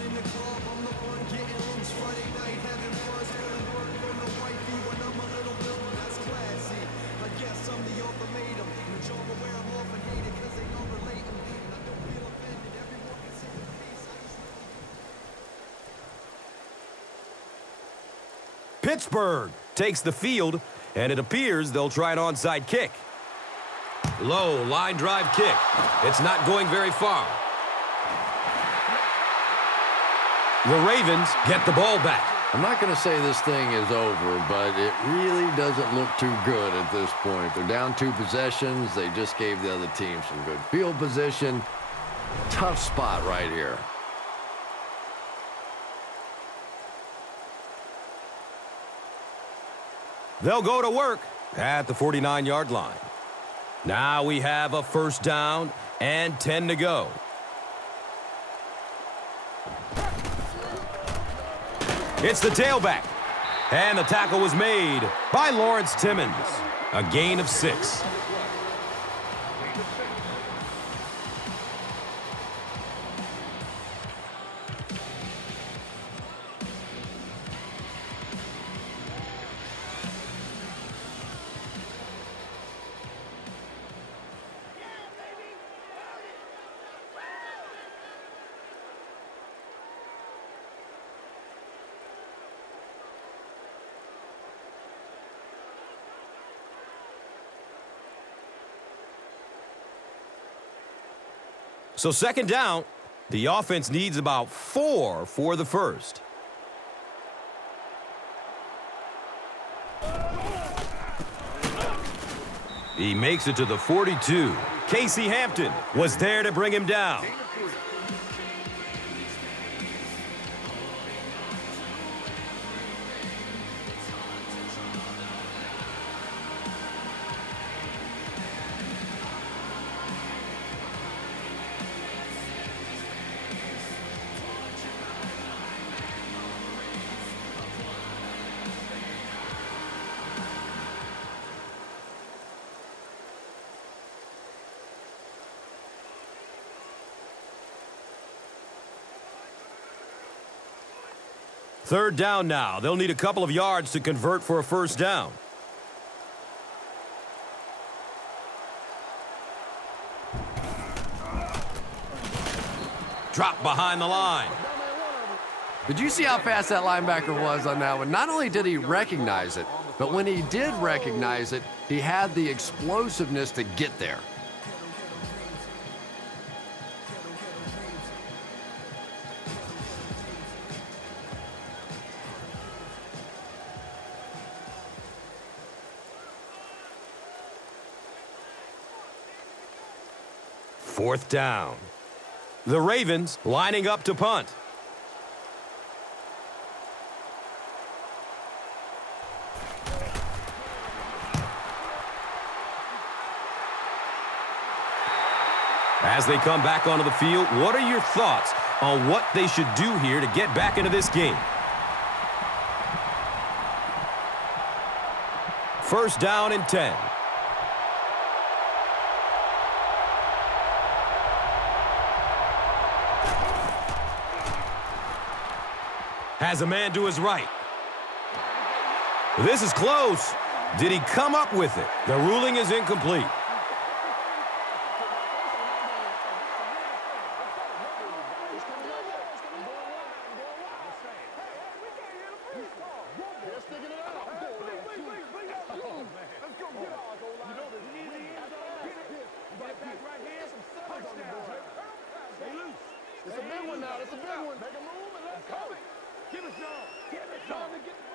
in the club. I'm the one getting loose Friday night, having fun, spilling work from the wifey when I'm a little villain. That's classy. I guess I'm the ultimatum. The genre where I'm often hated because they don't relate to me. And I don't feel offended. Everyone can see the face. Pittsburgh takes the field, and it appears they'll try an onside kick. Low line drive kick. It's not going very far. The Ravens get the ball back. I'm not going to say this thing is over, but it really doesn't look too good at this point. They're down 2 possessions. They just gave the other team some good field position. Tough spot right here. They'll go to work at the 49-yard line. Now we have a first down and 10 to go. It's the tailback. And the tackle was made by Lawrence Timmons. A gain of 6. So second down, the offense needs about 4 for the first. He makes it to the 42. Casey Hampton was there to bring him down. Third down now. They'll need a couple of yards to convert for a first down. Drop behind the line. Did you see how fast that linebacker was on that one? Not only did he recognize it, but when he did recognize it, he had the explosiveness to get there. Fourth down. The Ravens lining up to punt. As they come back onto the field, what are your thoughts on what they should do here to get back into this game? First down and 10. Has a man to his right. This is close. Did he come up with it? The ruling is incomplete.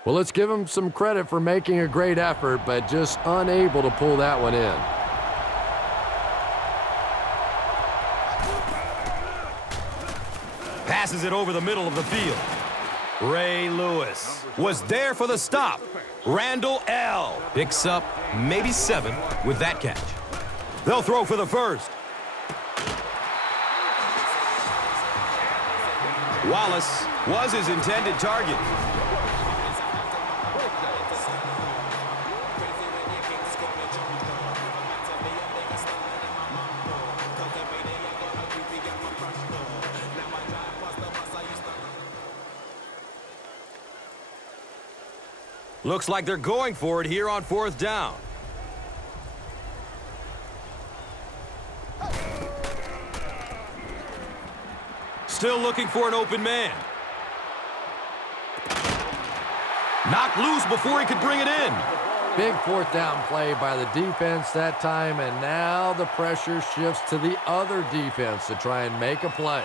Well, let's give him some credit for making a great effort, but just unable to pull that one in. Passes it over the middle of the field. Ray Lewis was there for the stop. Randall L. picks up maybe 7 with that catch. They'll throw for the first. Wallace was his intended target. Looks like they're going for it here on 4th down. Still looking for an open man. Knocked loose before he could bring it in. Big 4th down play by the defense that time, and now the pressure shifts to the other defense to try and make a play.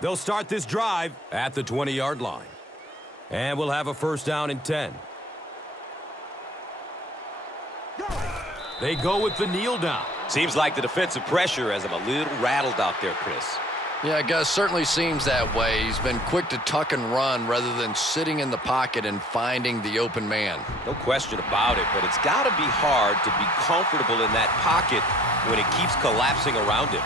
They'll start this drive at the 20-yard line. And we'll have a first down and 10. They go with the kneel down. Seems like the defensive pressure has him a little rattled out there, Chris. Yeah, Gus, certainly seems that way. He's been quick to tuck and run rather than sitting in the pocket and finding the open man. No question about it, but it's got to be hard to be comfortable in that pocket when it keeps collapsing around him.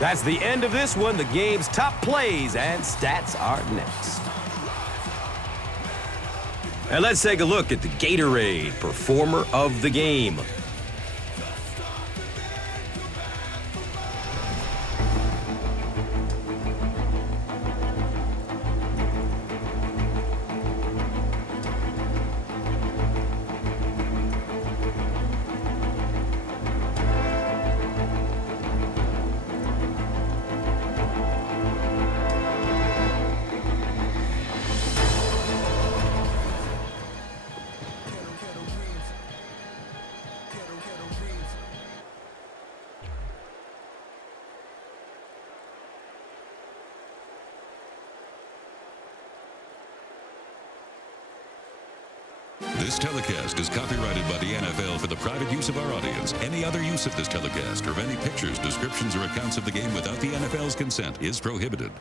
That's the end of this one. The game's top plays and stats are next. And let's take a look at the Gatorade Performer of the Game. This telecast is copyrighted by the NFL for the private use of our audience. Any other use of this telecast or of any pictures, descriptions, or accounts of the game without the NFL's consent is prohibited.